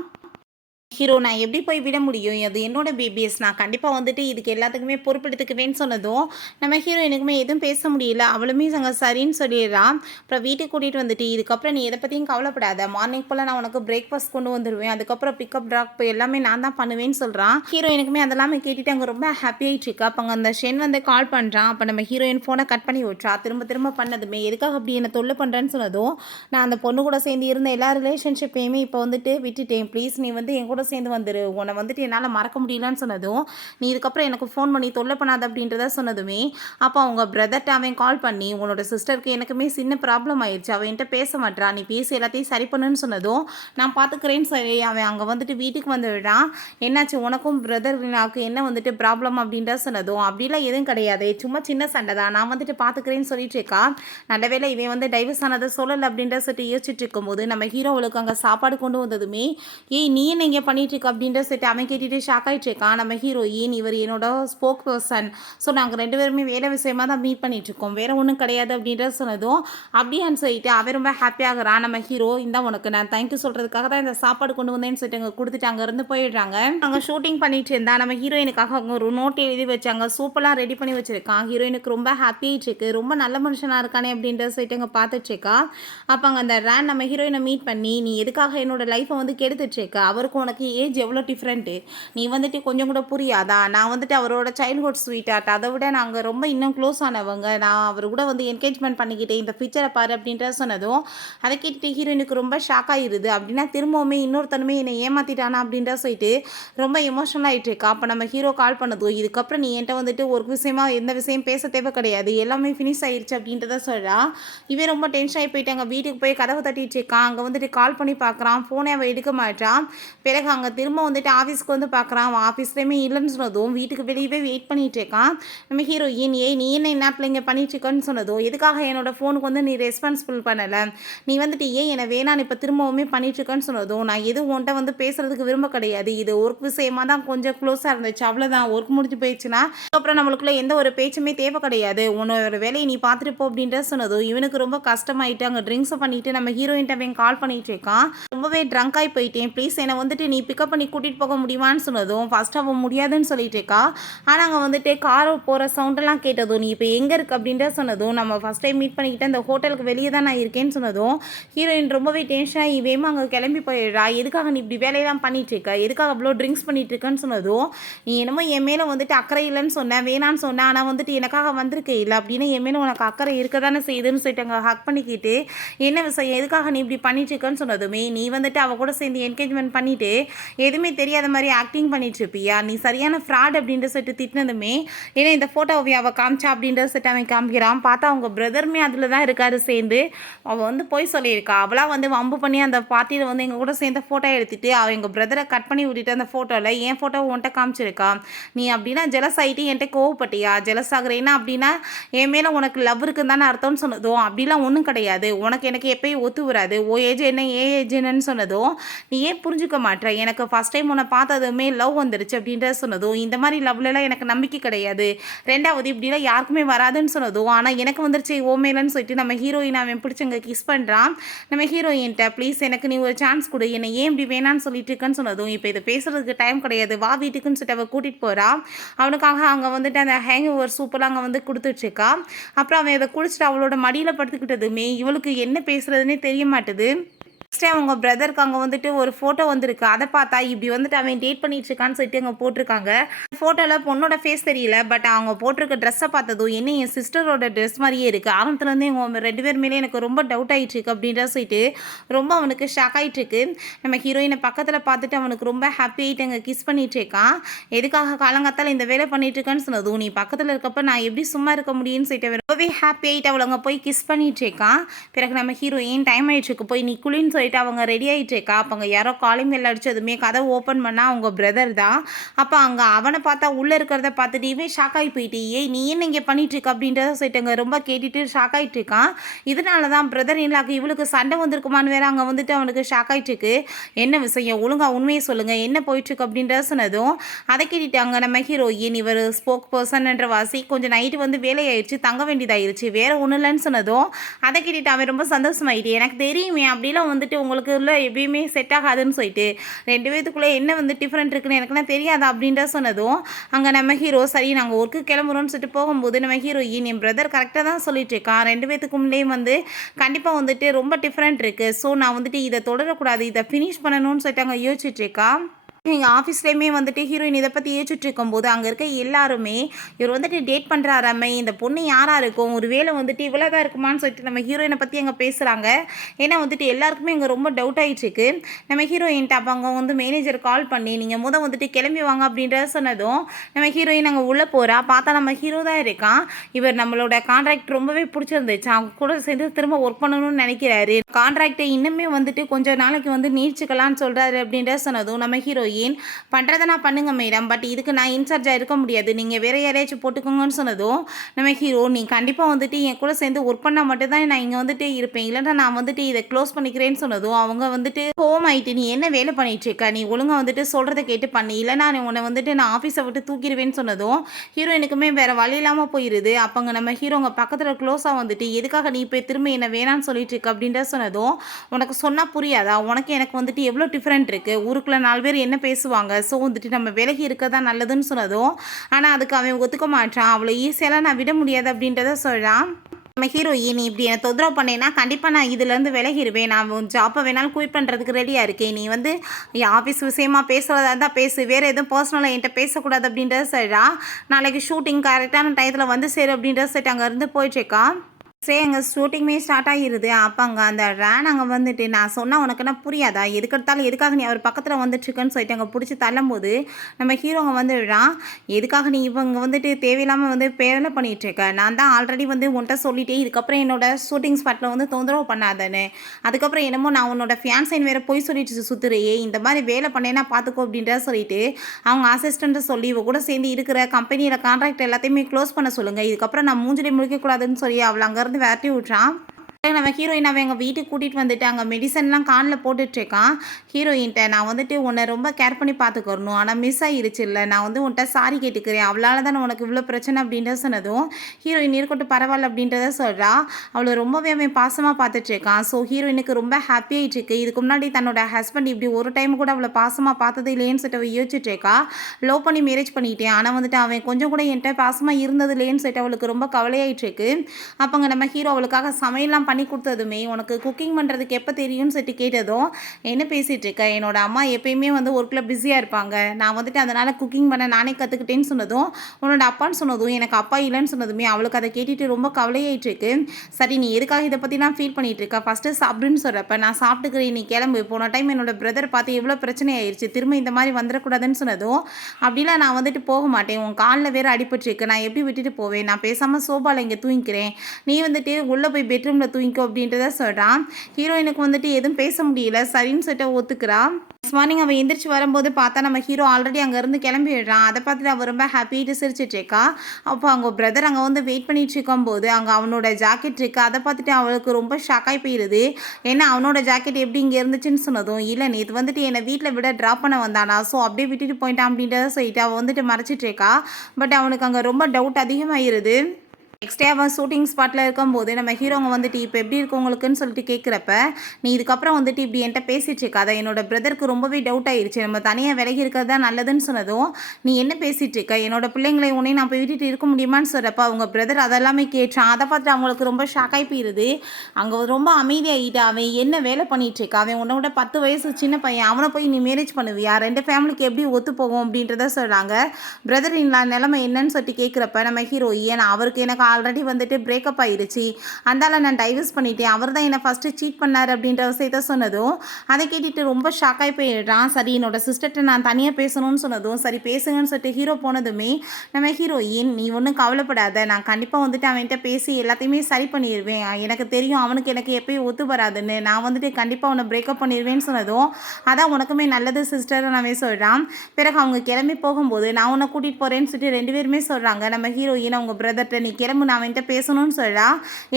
ஹீரோ நான் எப்படி போய் விட முடியும் அது என்னோட பேபிஸ் நான் கண்டிப்பாக வந்துட்டு இதுக்கு எல்லாத்துக்குமே பொறுப்பெடுத்துக்குவேன்னு சொன்னதும் நம்ம ஹீரோயினுக்குமே எதுவும் பேச முடியல. அவளுமே அங்கே சரின்னு சொல்லிடுறான். அப்புறம் வீட்டுக்கு கூட்டிகிட்டு வந்துட்டு இதுக்கப்புறம் நீ எதை பற்றியும் கவலைப்படாத மார்னிங் போல் நான் உனக்கு பிரேக்ஃபாஸ்ட் கொண்டு வந்துடுவேன் அதுக்கப்புறம் பிக்கப் ட்ராப் எல்லாமே நான் தான் பண்ணுவேன்னு சொல்கிறான். ஹீரோயினுக்குமே அதெல்லாமே கேட்டுட்டு அங்கே ரொம்ப ஹாப்பியாகிட்டு இருக்கா. அப்போ அங்கே அந்த ஷென் வந்து கால் பண்ணுறான். அப்போ நம்ம ஹீரோயின் ஃபோனை கட் பண்ணி விட்றா. திரும்ப பண்ணதுமே எதுக்காக அப்படி என்னை தொல்லை பண்ணுறேன்னு சொன்னதும் நான் அந்த பொண்ணு கூட சேர்ந்து இருந்த எல்லா ரிலேஷன்ஷிப்பையுமே இப்போ வந்துட்டு விட்டுட்டேன் ப்ளீஸ் நீ வந்து என் கூட சேர்ந்து வந்துரு உன்னை வந்துட்டு என்னால் மறக்க முடியலன்னு சொன்னதும் நீ இதுக்கப்புறம் எனக்கு ஃபோன் பண்ணி தொல்லை பண்ணாத அப்படின்றத சொன்னதுமே அப்போ அவங்க பிரதர்கிட்ட அவன் கால் பண்ணி உன்னோட சிஸ்டருக்கு எனக்குமே சின்ன ப்ராப்ளம் ஆயிடுச்சு அவன் என்கிட்ட பேச மாட்டா நீ பேசி எல்லாத்தையும் சரி பண்ணுன்னு சொன்னதும் நான் பார்த்துக்கிறேன்னு சொல்லி அவன் அங்கே வந்துட்டு வீட்டுக்கு வந்துடுறான். என்னாச்சு உனக்கும் பிரதர்னாவுக்கு என்ன வந்துட்டு ப்ராப்ளம் அப்படின்ற சொன்னதும் அப்படிலாம் எதுவும் கிடையாது சும்மா சின்ன சண்டை தான் நான் வந்துட்டு பார்த்துக்கிறேன்னு சொல்லிட்டு இருக்கா. நல்ல வேளை இவன் வந்து டைவர்ஸ் ஆனதை சொல்லலை அப்படின்ற சொல்லிட்டு யோசிச்சுட்டு இருக்கும்போது நம்ம ஹீரோவுக்கு அங்கே சாப்பாடு கொண்டு வந்ததுமே ஏய் நீ என்ன இங்கே பண்ணிட்டு இருக்க அப்படின்ற சொல்லிட்டு அவன் கேட்டுட்டு ஷாக் ஆகிட்டு இருக்கான். நம்ம ஹீரோயின் இவர் என்னோட ஸ்போக் பர்சன், ஸோ நாங்கள் 2 பேருமே வேலை விஷயமா தான் மீட் பண்ணிட்டு இருக்கோம், வேற ஒன்றும் கிடையாது அப்படின்ற சொன்னதும் அப்படியான்னு சொல்லிட்டு அவன் ரொம்ப ஹாப்பியாகிறான். நம்ம ஹீரோ இந்த உனக்கு நான் தேங்க்யூ சொல்கிறதுக்காக தான் இந்த சாப்பாடு கொண்டு வந்தேன்னு சொல்லிட்டு அங்கே கொடுத்துட்டு அங்கேருந்து போயிடுறாங்க. அங்கே ஷூட்டிங் பண்ணிட்டு இருந்தா நம்ம ஹீரோயினுக்காக அவங்க ஒரு நோட் எழுதி வச்சாங்க, சூப்பராக ரெடி பண்ணி வச்சிருக்கான். ஹீரோயினுக்கு ரொம்ப ஹாப்பியாகிட்டு இருக்கு, ரொம்ப நல்ல மனுஷனாக இருக்கானே அப்படின்ற சொல்லிட்டு அங்கே பார்த்துட்ருக்கா. அப்போ அங்கே அந்த ரேன் நம்ம ஹீரோயினை மீட் பண்ணி நீ எதுக்காக என்னோட லைஃப்பை வந்து கெடுத்துட்ருக்க, அவருக்கு உனக்கு ஏஜ் எவ்வளோ டிஃப்ரெண்ட்டு, நீ வந்துட்டு கொஞ்சம் கூட புரியாதா, நான் வந்துட்டு அவரோட சைல்ட்ஹுட் ஸ்வீட் ஆர்ட், அதை விட நாங்கள் ரொம்ப இன்னும் க்ளோஸ் ஆனவங்க, நான் அவர் கூட வந்து என்கேஜ்மெண்ட் பண்ணிக்கிட்டேன், இந்த பிக்சரை பாரு அப்படின்ற சொன்னதும் அதை கேட்டுட்டு ஹீரோயினுக்கு ரொம்ப ஷாக் ஆகிடுது. அப்படின்னா திரும்பவுமே இன்னொருத்தனுமே என்னை ஏமாற்றிட்டானா அப்படின்ற சொல்லிட்டு ரொம்ப எமோஷனல் ஆகிட்டு இருக்கா. அப்போ நம்ம ஹீரோ கால் பண்ணதும் இதுக்கப்புறம் நீ என்கிட்ட வந்துட்டு ஒரு விஷயமா எந்த விஷயம் பேச தேவை கிடையாது, எல்லாமே ஃபினிஷ் ஆயிடுச்சு அப்படின்றத சொல்கிறா. இவன் ரொம்ப டென்ஷன் ஆகி போயிட்டாங்க. வீட்டுக்கு போய் கதவை தட்டிட்டு இருக்கான். அங்கே வந்துட்டு கால் பண்ணி பார்க்குறான், ஃபோனை அவள் எடுக்க மாட்டான். பிறகு அங்கே திரும்ப வந்துட்டு ஆஃபீஸ்க்கு வந்து பார்க்குறான், அவன் ஆஃபீஸ்லேயுமே இல்லைன்னு சொன்னதும் வீட்டுக்கு வெளியவே வெயிட் பண்ணிகிட்டு இருக்கான். நம்ம ஹீரோயின் நீ என்ன இந்நாட்டில் இங்கே பண்ணிட்டு இருக்கன்னு சொன்னதும் எதுக்காக என்னோட ஃபோனுக்கு வந்து நீ ரெஸ்பான்சிபிள் பண்ணலை, நீ வந்துட்டு என்னை வேணான்னு இப்போ திரும்பவுமே பண்ணிட்டுருக்கேன்னு சொன்னதும் நான் எதுவும் உன்ட்ட வந்து பேசுகிறதுக்கு விரும்ப கிடையாது, இது ஒர்க் விஷயமாக தான் கொஞ்சம் க்ளோஸாக இருந்துச்சு, அவ்வளோதான், ஒர்க் முடிஞ்சு போயிடுச்சுன்னா அப்புறம் நம்மளுக்குள்ள எந்த ஒரு பேச்சுமே தேவை கிடையாது, உன்னோட வேலையை நீ பார்த்துட்டு போ அப்படின்ற சொன்னதும் இவனுக்கு ரொம்ப கஷ்டமாயிட்டு அங்கே ட்ரிங்க்ஸை பண்ணிட்டு நம்ம ஹீரோயின்ட்ட அவன் கால் பண்ணிட்டு இருக்கான். ரொம்பவே ட்ரங்க் ஆகி போயிட்டேன், ப்ளீஸ் என்னை வந்துட்டு நீ பிக்கப் பண்ணி கூட்டிகிட்டு போக முடியுமான்னு சொன்னதும் ஃபர்ஸ்ட் அவன் முடியாதுன்னு சொல்லிட்டு இருக்கா. ஆனால் அங்கே வந்துட்டு கார் போகிற சவுண்டெல்லாம் கேட்டதும் நீ இப்போ எங்கே இருக்கு அப்படின்ற சொன்னதும் நம்ம ஃபஸ்ட் டைம் மீட் பண்ணிக்கிட்டு அந்த ஹோட்டலுக்கு வெளியே தான் நான் இருக்கேன்னு சொன்னதும் ஹீரோயின் ரொம்பவே டென்ஷனாக இவேமா அங்கே கிளம்பி போயிடுறா. எதுக்காக நீ இப்படி வேலையெல்லாம் பண்ணிட்டு இருக்க, எதுக்காக அவ்வளோ ட்ரிங்க்ஸ் பண்ணிட்டு இருக்கேன்னு சொன்னதும் நீ என்னமோ என் மேலே வந்துட்டு அக்கறை இல்லைன்னு சொன்னேன், வேணான்னு சொன்னேன், ஆனால் வந்துட்டு எனக்காக வந்திருக்கே இல்லை அப்படின்னு என் மேலே உனக்கு அக்கறை இருக்க தானே செய்யுதுன்னு சொல்லிட்டு அங்கே ஹக் பண்ணிக்கிட்டு என்ன விஷயம் எதுக்காக நீ இப்படி பண்ணிட்டு இருக்கேன்னு சொன்னதுமே நீ வந்துட்டு அவள் கூட சேர்ந்து என்கேஜ்மெண்ட் பண்ணிட்டு எதுவுமே தெரியாத மாதிரி ஆக்டிங் பண்ணிட்டு இருப்பியா, நீ சரியான ஃப்ராட் அப்படின்ற சொல்லிட்டு திட்டினதுமே ஏன்னா இந்த ஃபோட்டோவை அவள் காமிச்சா அப்படின்ற சொல்லிட்டு அவன் காமிக்கிறான். பார்த்தா அவங்க பிரதருமே அதில் தான் இருக்காரு சேர்ந்து. அவள் வந்து போய் சொல்லியிருக்கா, அவளாக வந்து வம்பு பண்ணி அந்த பார்ட்டியில் வந்து எங்கள் கூட சேர்ந்த ஃபோட்டோ எடுத்துகிட்டு அவள் எங்கள் பிரதரை கட் பண்ணி விட்டுட்டு அந்த ஃபோட்டோவில் என் ஃபோட்டோவை உன்ட்ட காமிச்சிருக்கா. நீ அப்படின்னா ஜெலஸ் ஆகிட்டு என்கிட்ட கோவப்பட்டியா, ஜெலஸ் ஆகுறேன்னா அப்படின்னா என் மேலே உனக்கு லவ் இருக்குன்னு தானே அர்த்தம்னு சொன்னதும் அப்படிலாம் ஒன்றும் கிடையாது, உனக்கு எனக்கு எப்பயும் ஒத்து வராது, ஓ ஏஜ் என்ன ஏ ஏஜ் என்னன்னு சொன்னதும் நீ ஏன் புரிஞ்சுக்க மாட்டேற, எனக்கு ஃபஸ்ட் டைம் உன்னை பார்த்ததுமே லவ் வந்துருச்சு அப்படின்றத சொன்னதும் இந்த மாதிரி லவ்லலாம் எனக்கு நம்பிக்கை கிடையாது, ரெண்டாவது இப்படிலாம் யாருக்குமே வராதுன்னு சொன்னதும் ஆனால் எனக்கு வந்துருச்சு ஓ மேலன்னு சொல்லிட்டு நம்ம ஹீரோயின் அவன் பிடிச்சங்க கிஸ் பண்ணுறான். நம்ம ஹீரோயின்ட்ட ப்ளீஸ் எனக்கு நீ ஒரு சான்ஸ் கொடு, என்னை ஏன் இப்படி வேணான்னு சொல்லிட்டு இருக்கேன்னு சொன்னதும் இப்போ இதை பேசுறதுக்கு டைம் கிடையாது, வா வீட்டுக்குன்னு சொல்லிட்டு அவள் கூட்டிகிட்டு போகிறா. அவனுக்காக அங்கே வந்துட்டு அந்த ஹேங் ஓவர் சூப்பெல்லாம் அங்கே வந்து கொடுத்துட்ருக்கா. அப்புறம் அவன் இதை குடிச்சிட்டு அவளோட மடியில் படுத்துக்கிட்டதுமே இவளுக்கு என்ன பேசுறதுன்னே தெரிய மாட்டுது. நெக்ஸ்ட்டு அவங்க பிரதருக்கு அங்கே வந்துட்டு ஒரு ஃபோட்டோ வந்திருக்கு, அதை பார்த்தா இப்படி வந்துட்டு அவன் டேட் பண்ணிட்டு இருக்கான்னு சொல்லிட்டு அங்கே போட்டிருக்காங்க. ஃபோட்டோவில் பொண்ணோட ஃபேஸ் தெரியல, பட் அவங்க போட்டிருக்க ட்ரெஸ்ஸை பார்த்ததும் என்ன என் சிஸ்டரோட ட்ரெஸ் மாதிரியே இருக்குது, ஆரம்பத்துலேருந்தே இவங்க 2 பேர் மேலே எனக்கு ரொம்ப டவுட் ஆகிட்டு இருக்கு அப்படின்ற சொல்லிட்டு ரொம்ப அவனுக்கு ஷாக் ஆகிட்டு இருக்கு. நம்ம ஹீரோயினை பக்கத்தில் பார்த்துட்டு அவனுக்கு ரொம்ப ஹாப்பி ஆகிட்டு அங்கே கிஸ் பண்ணிட்டு இருக்கான். எதுக்காக காலங்காத்தால் இந்த வேலை பண்ணிட்டு இருக்கான்னு சொன்னதும் நீ பக்கத்தில் இருக்கப்ப நான் எப்படி சும்மா இருக்க முடியும்னு சொல்லிட்டு ரொம்பவே ஹாப்பி ஆகிட்டு அவளை அங்கே போய் கிஸ் பண்ணிட்டு இருக்கான். பிறகு நம்ம ஹீரோயின் டைம் ஆகிடுச்சுக்கு போய் நீ குளின்னு சொல்லிட்டு அவங்க ரெடி ஆகிட்டு இருக்கா. அப்போ அங்கே யாரோ காலிங் பெல் அடிச்சதுமே கதை ஓப்பன் பண்ணால் அவங்க பிரதர் தான். அப்போ அங்கே அவனை பார்த்தா உள்ளே இருக்கிறத பார்த்துட்டு இவன் ஷாக் ஆகி போயிட்டு நீ என்ன இங்கே பண்ணிட்டு இருக்க அப்படின்றத சொல்லிட்டுங்க ரொம்ப கேட்டுட்டு ஷாக் ஆகிட்டு இருக்கான். இதனால தான் பிரதர் இல்லாக்கு இவளுக்கு சண்டை வந்திருக்குமான்னு வேற அங்கே வந்துட்டு அவனுக்கு ஷாக் ஆகிட்டு இருக்கு. என்ன விஷயம் ஒழுங்கா உண்மையை சொல்லுங்கள், என்ன போயிட்டுருக்கு அப்படின்றத சொன்னதும் அதை கேட்டுட்டாங்க நம்ம ஹீரோயின் இவர் ஸ்போக் பர்சன்ன்ற வாசி கொஞ்சம் நைட்டு வந்து வேலையாயிடுச்சு தங்க வேண்டியதாயிருச்சு வேற ஒன்றும் இல்லைன்னு சொன்னதும் அதை கேட்டுட்டு அவன் ரொம்ப சந்தோஷமாயிட்டு எனக்கு தெரியுமே அப்படிலாம் வந்துட்டு உங்களுக்கு உள்ள எப்பயுமே செட் ஆகாதுன்னு சொல்லிட்டு 2 பேத்துக்குள்ளே என்ன வந்து டிஃப்ரெண்ட் இருக்குன்னு எனக்குலாம் தெரியாதா அப்படின்ற சொன்னதும் அங்கே நம்ம ஹீரோ சரி நாங்கள் ஒர்க்கு கிளம்புறோன்னு சொல்லிட்டு போகும்போது நம்ம ஹீரோயின் என் பிரதர் கரெக்டாக தான் சொல்லிட்டு இருக்கான், 2 பேத்துக்குள்ளே வந்து கண்டிப்பாக வந்துட்டு ரொம்ப டிஃப்ரெண்ட் இருக்குது, ஸோ நான் வந்துட்டு இதை தொடரக்கூடாது, இதை ஃபினிஷ் பண்ணணும்னு சொல்லிட்டு அங்கே யோசிச்சுட்டு இருக்கா. எங்கள் ஆஃபீஸ்லேயுமே வந்துட்டு ஹீரோயின் இதை பற்றி ஏச்சுட்டு இருக்கும்போது அங்கே இருக்க எல்லாருமே இவர் வந்துட்டு டேட் பண்ணுறாராமே இந்த பொண்ணு யாராக இருக்கும் ஒரு வேளை வந்துட்டு இவ்வளோ தான் இருக்குமான்னு சொல்லிட்டு நம்ம ஹீரோயினை பற்றி அங்கே பேசுகிறாங்க. ஏன்னா வந்துட்டு எல்லாருக்குமே இங்கே ரொம்ப டவுட் ஆகிட்டுருக்கு. நம்ம ஹீரோயின்ட்ட அப்போ அங்கே வந்து மேனேஜர் கால் பண்ணி நீங்கள் வந்துட்டு கிளம்பி வாங்க அப்படின்றத சொன்னதும் நம்ம ஹீரோயின் அங்கே உள்ளே போகிறா. பார்த்தா நம்ம ஹீரோ தான் இருக்கான். இவர் நம்மளோட கான்ட்ராக்ட் ரொம்பவே பிடிச்சிருந்துச்சு, அவங்க கூட சேர்ந்து திரும்ப ஒர்க் பண்ணணும்னு நினைக்கிறாரு, கான்ட்ராக்டை இன்னுமே வந்துட்டு கொஞ்சம் நாளைக்கு வந்து நீடிச்சுக்கலான்னு சொல்கிறாரு அப்படின்றத சொன்னதும் நம்ம ஹீரோயின் ஹீரோயின். பண்ணுறத நான் பண்ணுங்க மேடம், பட் இதுக்கு நான் இன்சார்ஜாக இருக்க முடியாது, நீங்கள் வேறு யாரையாச்சும் போட்டுக்கோங்கன்னு சொன்னதும் நம்ம ஹீரோ, நீ கண்டிப்பாக வந்துட்டு என் கூட சேர்ந்து ஒர்க் பண்ணால் மட்டும்தான் நான் இங்கே வந்துட்டு இருப்பேன், இல்லைன்னா நான் வந்துட்டு இதை க்ளோஸ் பண்ணிக்கிறேன்னு சொன்னதும் அவங்க வந்துட்டு ஹோம் ஆயிட்டு, நீ என்ன வேலை பண்ணிட்டு இருக்க, நீ ஒழுங்காக வந்துட்டு சொல்கிறத கேட்டு பண்ணி, இல்லைனா உன்னை வந்துட்டு நான் ஆஃபீஸை விட்டு தூக்கிடுவேன்னு சொன்னதும் ஹீரோயினுக்குமே வேறு வழி இல்லாமல் போயிடுது. அப்போங்க நம்ம ஹீரோங்க பக்கத்தில் க்ளோஸாக வந்துட்டு, எதுக்காக நீ இப்போ திரும்ப என்ன வேணான்னு சொல்லிட்டு இருக்க அப்படின்ற சொன்னதும், உனக்கு சொன்னால் புரியாதா, உனக்கு எனக்கு வந்துட்டு எவ்வளோ டிஃப்ரெண்ட் இருக்குது, ஊருக்குள்ளே 4 பேர் என்ன பேசுவாங்க, ஸோ வந்துட்டு நம்ம விலகி இருக்க தான் நல்லதுன்னு சொன்னதும், ஆனால் அதுக்கு அவன் ஒத்துக்க மாட்டான், அவ்வளோ ஈஸியெல்லாம் நான் விட முடியாது அப்படின்றத சொல்கிறான். நம்ம ஹீரோயின், நீ இப்படி என்னை தொந்தரவு பண்ணேன்னா கண்டிப்பாக நான் இதுலேருந்து விலகிடுவேன், நான் ஜாப்பை வேணாலும் குயிட் பண்ணுறதுக்கு ரெடியாக இருக்கேன், நீ வந்து ஆஃபீஸ் விஷயமா பேசுகிறதா இருந்தால் பேசு, வேறு எதுவும் பர்சனலாக என்கிட்ட பேசக்கூடாது அப்படின்றத சொல்கிறா. நாளைக்கு ஷூட்டிங் கரெக்டான டயத்தில் வந்து சேரு அப்படின்றத சொல்லிட்டு அங்கேருந்து போயிட்டுருக்கா. சரி, அங்கே ஷூட்டிங்குமே ஸ்டார்ட் ஆகிடுது. அப்போ அங்கே அந்த ரேன் அங்கே வந்துட்டு, நான் சொன்னால் உனக்குன்னா புரியாதா, எதுக்கெடுத்தாலும் எதுக்காக நீ அவர் பக்கத்தில் வந்துட்டுருக்குன்னு சொல்லிட்டு அங்கே பிடிச்சி தள்ளும்போது நம்ம ஹீரோங்க வந்துடுறான். எதுக்காக நீ இவங்க வந்துட்டு தேவையில்லாமல் வந்து பேரலை பண்ணிகிட்ருக்க, நான் தான் ஆல்ரெடி வந்து உன்ட்ட சொல்லிட்டேன், இதுக்கப்புறம் என்னோட ஷூட்டிங் ஸ்பாட்டில் வந்து தொந்தரவு பண்ணாதேன்னு. அதுக்கப்புறம் என்னமோ நான் உன்னோட ஃபியான்சைன் வேறு போய் சொல்லிட்டு சுற்றுறையே, இந்த மாதிரி வேலை பண்ணேன்னா பார்த்துக்கோ அப்படின்றத சொல்லிட்டு அவங்க அசிஸ்டண்ட்டை சொல்லி இவ கூட சேர்ந்து இருக்கிற கம்பெனியில் கான்ட்ராக்ட் எல்லாத்தையுமே க்ளோஸ் பண்ண சொல்லுங்கள், இதுக்கப்புறம் நான் மூஞ்சிலே முழிக்கக்கூடாதுன்னு சொல்லி அவளை அங்கேருந்து விரட்டி விட்றான். நம்ம ஹீரோயின் அவன் எங்கள் வீட்டுக்கு கூட்டிகிட்டு வந்துட்டு அங்கே மெடிசன்லாம் கானில் போட்டுட்ருக்கான். ஹீரோயின்ட்ட, நான் வந்துட்டு உன்னை ரொம்ப கேர் பண்ணி பார்த்துக்கறணும், ஆனால் மிஸ் ஆகிருச்சு இல்லை, நான் வந்து உன்ட்ட சாரி கேட்டுக்கிறேன், அவளால் தானே உனக்கு இவ்வளோ பிரச்சனை அப்படின்றத சொன்னதும் ஹீரோயின் இருக்கட்டும் பரவாயில்ல அப்படின்றத சொல்கிறா. அவளை ரொம்பவே அவன் பாசமாக பார்த்துட்ருக்கான். ஸோ ஹீரோயினுக்கு ரொம்ப ஹாப்பி ஆகிட்டுருக்கு. இதுக்கு முன்னாடி தன்னோட ஹஸ்பண்ட் இப்படி ஒரு டைம் கூட அவளை பாசமாக பார்த்தது இல்லைன்னு சொல்லிட்டு யோசிச்சுட்ருக்கா. லவ் பண்ணி மேரேஜ் பண்ணிட்டேன், ஆனால் வந்துட்டு அவன் கொஞ்சம் கூட என்கிட்ட பாசமாக இருந்தது இல்லைன்னு சொல்லிட்டு அவளுக்கு ரொம்ப கவலையாயிட்டுருக்கு. அப்போங்க நம்ம ஹீரோ அவளுக்காக சமையல்லாம் பண்ணி கொடுத்ததுமே, உனக்கு குக்கிங் பண்ணுறதுக்கு எப்போ தெரியும்னு சொல்லிட்டு கேட்டதும், என்ன பேசிகிட்டு இருக்க, என்னோட அம்மா எப்பயுமே வந்து ஒர்க்கில் பிஸியாக இருப்பாங்க, நான் வந்துட்டு அதனால் குக்கிங் பண்ண நானே கற்றுக்கிட்டேன்னு சொன்னதும், உன்னோட அப்பான்னு சொன்னதும், எனக்கு அப்பா இல்லைன்னு சொன்னதுமே அவளுக்கு அதை கேட்டுட்டு ரொம்ப கவலையாயிட்டு இருக்கு. சரி, நீ எதுக்காக இதை பற்றிலாம் ஃபீல் பண்ணிட்டு இருக்க, ஃபஸ்ட்டு சாப்பிடுன்னு சொல்கிறப்ப நான் சாப்பிட்டுக்கிறேன், நீ கிளம்பு, போன டைம் என்னோட பிரதர் பார்த்து எவ்வளோ பிரச்சனை ஆயிடுச்சு, திரும்ப இந்த மாதிரி வந்துடக்கூடாதுன்னு சொன்னதும், அப்படிலாம் நான் வந்துட்டு போக மாட்டேன், உன் காலில் வேறு அடிபட்டுருக்கு, நான் எப்படி விட்டுட்டு போவேன், நான் பேசாமல் சோபாவில் இங்கே தூங்கிக்கிறேன், நீ வந்துட்டு உள்ளே போய் பெட்ரூமில் தூங்கிக்கோ அப்படின்றத சொல்கிறான். ஹீரோயினுக்கு வந்துட்டு எதுவும் பேச முடியல, சரின்னு சொல்லிட்டு ஒத்துக்கிறா. நெக்ஸ்ட் மார்னிங் அவள் எந்திரிச்சு வரும்போது பார்த்தா நம்ம ஹீரோ ஆல்ரெடி அங்கேருந்து கிளம்பிடுறான். அதை பார்த்துட்டு அவள் ரொம்ப ஹாப்பிட்டு சிரிச்சிட்டு இருக்கா. அப்போ அவங்க பிரதர் அங்கே வந்து வெயிட் பண்ணிட்டு இருக்கும்போது அங்கே அவனோட ஜாக்கெட் இருக்கு, அதை பார்த்துட்டு அவளுக்கு ரொம்ப ஷாக்காகி போயிடுது. ஏன்னா அவனோட ஜாக்கெட் எப்படி இங்கே இருந்துச்சுன்னு சொன்னதும், இல்லை நேற்று வந்துட்டு என்னை வீட்டில் விட ட்ராப் பண்ண வந்தானா, ஸோ அப்படியே விட்டுட்டு போயிட்டான் அப்படின்றத சொல்லிட்டு அவள் வந்துட்டு மறைச்சிட்டு இருக்கா. பட் அவனுக்கு அங்கே ரொம்ப டவுட் அதிகமாகிடுது. நெக்ஸ்ட் டே அவன் ஷூட்டிங் ஸ்பாட்டில் இருக்கும்போது நம்ம ஹீரோங்க வந்துட்டு இப்போ எப்படி இருக்கு உங்களுக்குன்னு சொல்லிட்டு கேட்குறப்ப, நீ இதுக்கப்புறம் வந்துட்டு இப்படி என்கிட்ட பேசிட்டு இருக்காத, என்னோட பிரதருக்கு ரொம்பவே டவுட் ஆயிடுச்சு, நம்ம தனியாக விலகி இருக்கிறது தான் நல்லதுன்னு சொன்னதும், நீ என்ன பேசிகிட்டு இருக்க, என்னோட பிள்ளைங்களை உன்னையும் நான் போய் விட்டுட்டு இருக்க முடியுமான்னு சொல்கிறப்ப அவங்க பிரதர் அதெல்லாமே கேட்டான். அதை பார்த்துட்டு அவங்களுக்கு ரொம்ப ஷாக்காகி போயிடுது. அங்கே ரொம்ப அமைதியாகிட்டு, அவன் என்ன வேலை பண்ணிகிட்ருக்கா, அவன் உன்னோட 10 வயசு சின்ன பையன், அவனை போய் நீ மேரேஜ் பண்ணுவியா, 2 ஃபேமிலிக்கு எப்படி ஒத்து போகும் அப்படின்றத சொல்கிறாங்க. பிரதர் இன் நிலைமை என்னன்னு சொல்லிட்டு கேட்குறப்ப நம்ம ஹீரோயின், அவருக்கு எனக்கு ஆல்ரெடி வந்துட்டு பிரேக்கப் ஆயிடுச்சு, அந்தால நான் டைவர்ஸ் பண்ணிட்டேன், அவர் தான் என்னை ஃபஸ்ட்டு சீட் பண்ணார் அப்படின்ற விஷயத்த சொன்னதும் அதை கேட்டுட்டு ரொம்ப ஷாக்காகி போயிடுறான். சரி, என்னோட சிஸ்டர்கிட்ட நான் தனியாக பேசணும்னு சொன்னதும் சரி பேசுங்கன்னு சொல்லிட்டு ஹீரோ போனதுமே நம்ம ஹீரோயின், நீ ஒன்றும் கவலைப்படாத, நான் கண்டிப்பாக வந்துட்டு அவன்கிட்ட பேசி எல்லாத்தையுமே சரி பண்ணிடுவேன், எனக்கு தெரியும் அவனுக்கு எனக்கு எப்பயும் ஒத்து வராதுன்னு, நான் வந்துட்டு கண்டிப்பாக அவனை பிரேக்கப் பண்ணிடுவேன்னு சொன்னதும் அதான் உனக்குமே நல்லது சிஸ்டர் நான் சொல்கிறான். பிறகு அவங்க கிளம்பி போகும்போது நான் உன்னை கூட்டிகிட்டு போகிறேன்னு சொல்லிட்டு 2 பேருமே சொல்கிறாங்க. நம்ம ஹீரோயின் அவங்க பிரதர்கிட்ட, நீ கிளம்பு நான் அவன்கிட்ட பேசணும்னு சொல்கிறா.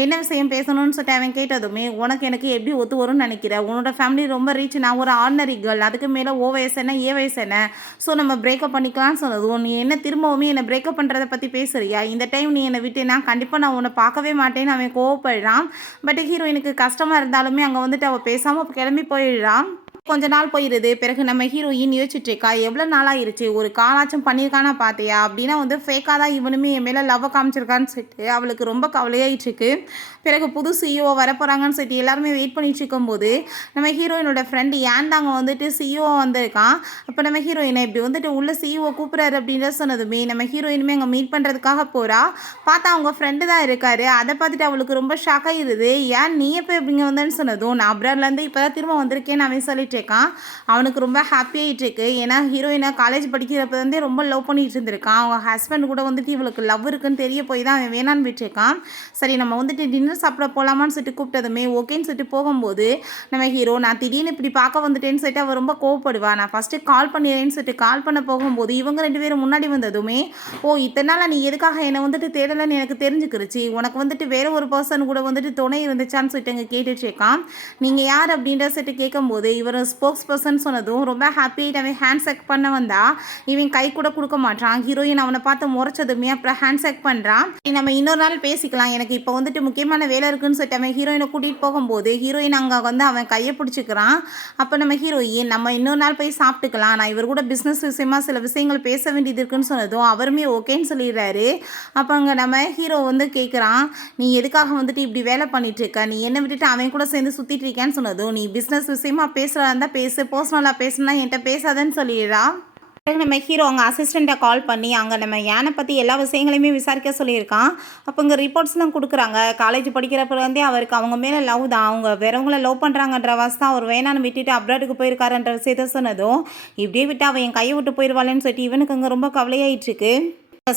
என்ன விஷயம் பேசணும்னு சொல்லிட்டு அவன் கேட்டதுமே, உனக்கு எனக்கு எப்படி ஒத்து வரும்னு நினைக்கிறேன், உன்னோட ஃபேமிலி ரொம்ப ரீச், நான் ஒரு ஆர்டினரி கேர்ள், அதுக்கு மேலே ஓ வயசு என்ன ஏ வயசு என்ன, ஸோ நம்ம பிரேக்கப் பண்ணிக்கலாம்னு சொன்னதும், நீ என்ன திரும்பவுமே என்னை பிரேக்கப் பண்ணுறதை பற்றி பேசுறியா, இந்த டைம் நீ என்னை விட்டேன்னா கண்டிப்பாக நான் உன்னை பார்க்கவே மாட்டேன்னு அவன் கோவப்படுறான். பட் ஹீரோயினுக்கு கஷ்டமாக இருந்தாலுமே அங்கே வந்துட்டு அவள் பேசாமல் கிளம்பி போயிடுறான். கொஞ்ச நாள் போயிடுது. பிறகு நம்ம ஹீரோயின் யோசிச்சுட்டு இருக்கா, எவ்வளோ நாளாகிருச்சு, ஒரு காலாச்சும் பண்ணியிருக்கானா பார்த்தியா, அப்படின்னா வந்து ஃபேக்காக தான் இவனுமே என் மேலே லவ் காமிச்சிருக்கான்னு சொல்லிட்டு அவளுக்கு ரொம்ப கவலையாயிட்டுருக்கு. பிறகு புது சிஇஓ வரப்போகிறாங்கன்னு சொல்லிட்டு எல்லாருமே வெயிட் பண்ணிட்டு இருக்கும்போது நம்ம ஹீரோயினோட ஃப்ரெண்டு ஏன் தாங்க வந்துட்டு சிஇஓ வந்திருக்கான். அப்போ நம்ம ஹீரோயினை இப்படி வந்துட்டு உள்ள சிஇஓ கூப்பிட்றாரு அப்படின்ற சொன்னதுமே நம்ம ஹீரோயினுமே அங்கே மீட் பண்ணுறதுக்காக போகிறா. பார்த்தா அவங்க ஃப்ரெண்டு தான் இருக்காரு. அதை பார்த்துட்டு அவளுக்கு ரொம்ப ஷாக் ஆகிடுது. ஏன் நீ எப்போ எப்படிங்க வந்தேன்னு சொன்னதும், நான் அப்ராட்லேருந்து இப்போ தான் திரும்ப வந்திருக்கேன்னு அவன் சொல்லிட்டு இருக்கான். அவனுக்கு ரொம்ப ஹாப்பி ஆயிட்டிருக்கு. ஏன்னா ஹீரோயினை காலேஜ் படிக்கிறப்ப இருந்தே ரொம்ப லவ் பண்ணிட்டு இருந்திருக்கான். அவங்க ஹஸ்பண்ட் கூட வந்துட்டு இவளுக்கு லவ் இருக்குன்னு தெரிய போய் தான் அவன் வேணான்னு விட்டுருக்கான். சரி நம்ம வந்துட்டு டின்னர் சாப்பிட போகலாமான்னு சொல்லிட்டு கூப்பிட்டதுமே ஓகேன்னு சொல்லிட்டு போகும்போது நம்ம ஹீரோ நான் திடீர்னு இப்படி பார்க்க வந்துட்டேன்னு சொல்லிட்டு அவள் ரொம்ப கோவப்படுவா. நான் ஃபஸ்ட்டு கால் பண்ணிடுறேன்னு சொல்லிட்டு கால் பண்ண போகும்போது இவங்க 2 பேரும் முன்னாடி வந்ததுமே, ஓ இத்தனை நாள் நீ எதுக்காக என்னை வந்துட்டு தேடலைன்னு எனக்கு தெரிஞ்சுக்கிருச்சு. உனக்கு வந்துட்டு வேற ஒரு பர்சன் கூட வந்துட்டு துணை இருந்துச்சான்னு சொல்லிட்டு அங்கே கேட்டுட்ருக்கான். நீங்கள் யார் அப்படின்ற சொல்லிட்டு கேட்கும்போது இவர் ஸ்போக்ஸ் பர்சன் சொன்னதும் ரொம்ப ஹாப்பியாகிட்டு அவன் ஹேண்ட் செக் பண்ண வந்தா இவன் கை கூட கொடுக்க மாட்டான். ஹீரோயின் அவனை பார்த்து முறைச்சதுமே அப்புறம் ஹேண்ட் செக் பண்ணுறான். நம்ம இன்னொரு நாள் பேசிக்கலாம், எனக்கு இப்போ வந்துட்டு முக்கியமான வேலை இருக்குன்னு சொல்லிட்டு அவன் ஹீரோயினை கூட்டிகிட்டு போகும்போது ஹீரோயின் அங்கே வந்து அவன் கையை பிடிச்சிக்கிறான். அப்போ நம்ம ஹீரோயின் நம்ம இன்னொரு நாள் போய் சாப்பிட்டுக்கலாம், நான் இவர் கூட பிஸ்னஸ் விஷயமா சில விஷயங்கள் பேச வேண்டியது இருக்குன்னு சொன்னதும் அவருமே ஓகேன்னு சொல்லிடுறாரு. அப்போ அங்கே நம்ம ஹீரோ வந்து கேட்குறான், நீ எதுக்காக வந்துட்டு இப்படி வேலை பண்ணிட்டு இருக்க, நீ என்னை விட்டுட்டு அவன் கூட சேர்ந்து சுற்றிட்டு இருக்கேன்னு சொன்னதும் நீ பிஸ்னஸ் விஷயமா பேசுகிறதா இருந்தால் பேசு, பர்சனலாக பேசுனா என்கிட்ட பேசாதன்னு சொல்லிடுறா. நம்ம ஹீரோ அங்கே அசிஸ்டண்ட்டை கால் பண்ணி அங்கே நம்ம யானை பற்றி எல்லா விஷயங்களையுமே விசாரிக்க சொல்லியிருக்கான். அப்போ இங்கே ரிப்போர்ட்ஸ்லாம் கொடுக்குறாங்க. காலேஜ் படிக்கிறப்ப அவருக்கு அவங்க மேலே லவ் தான், அவங்க வேறவங்கள லவ் பண்ணுறாங்கன்ற வாசி தான் அவர் வேணான்னு விட்டுட்டு அப்ராடுக்கு போயிருக்காருன்ற விஷயத்த சொன்னதும் இப்படியே விட்டு அவன் என் கையை விட்டு போயிடுவாளேன்னு சொல்லிட்டு இவனுக்கு அங்கே ரொம்ப கவலையாயிட்டுருக்கு.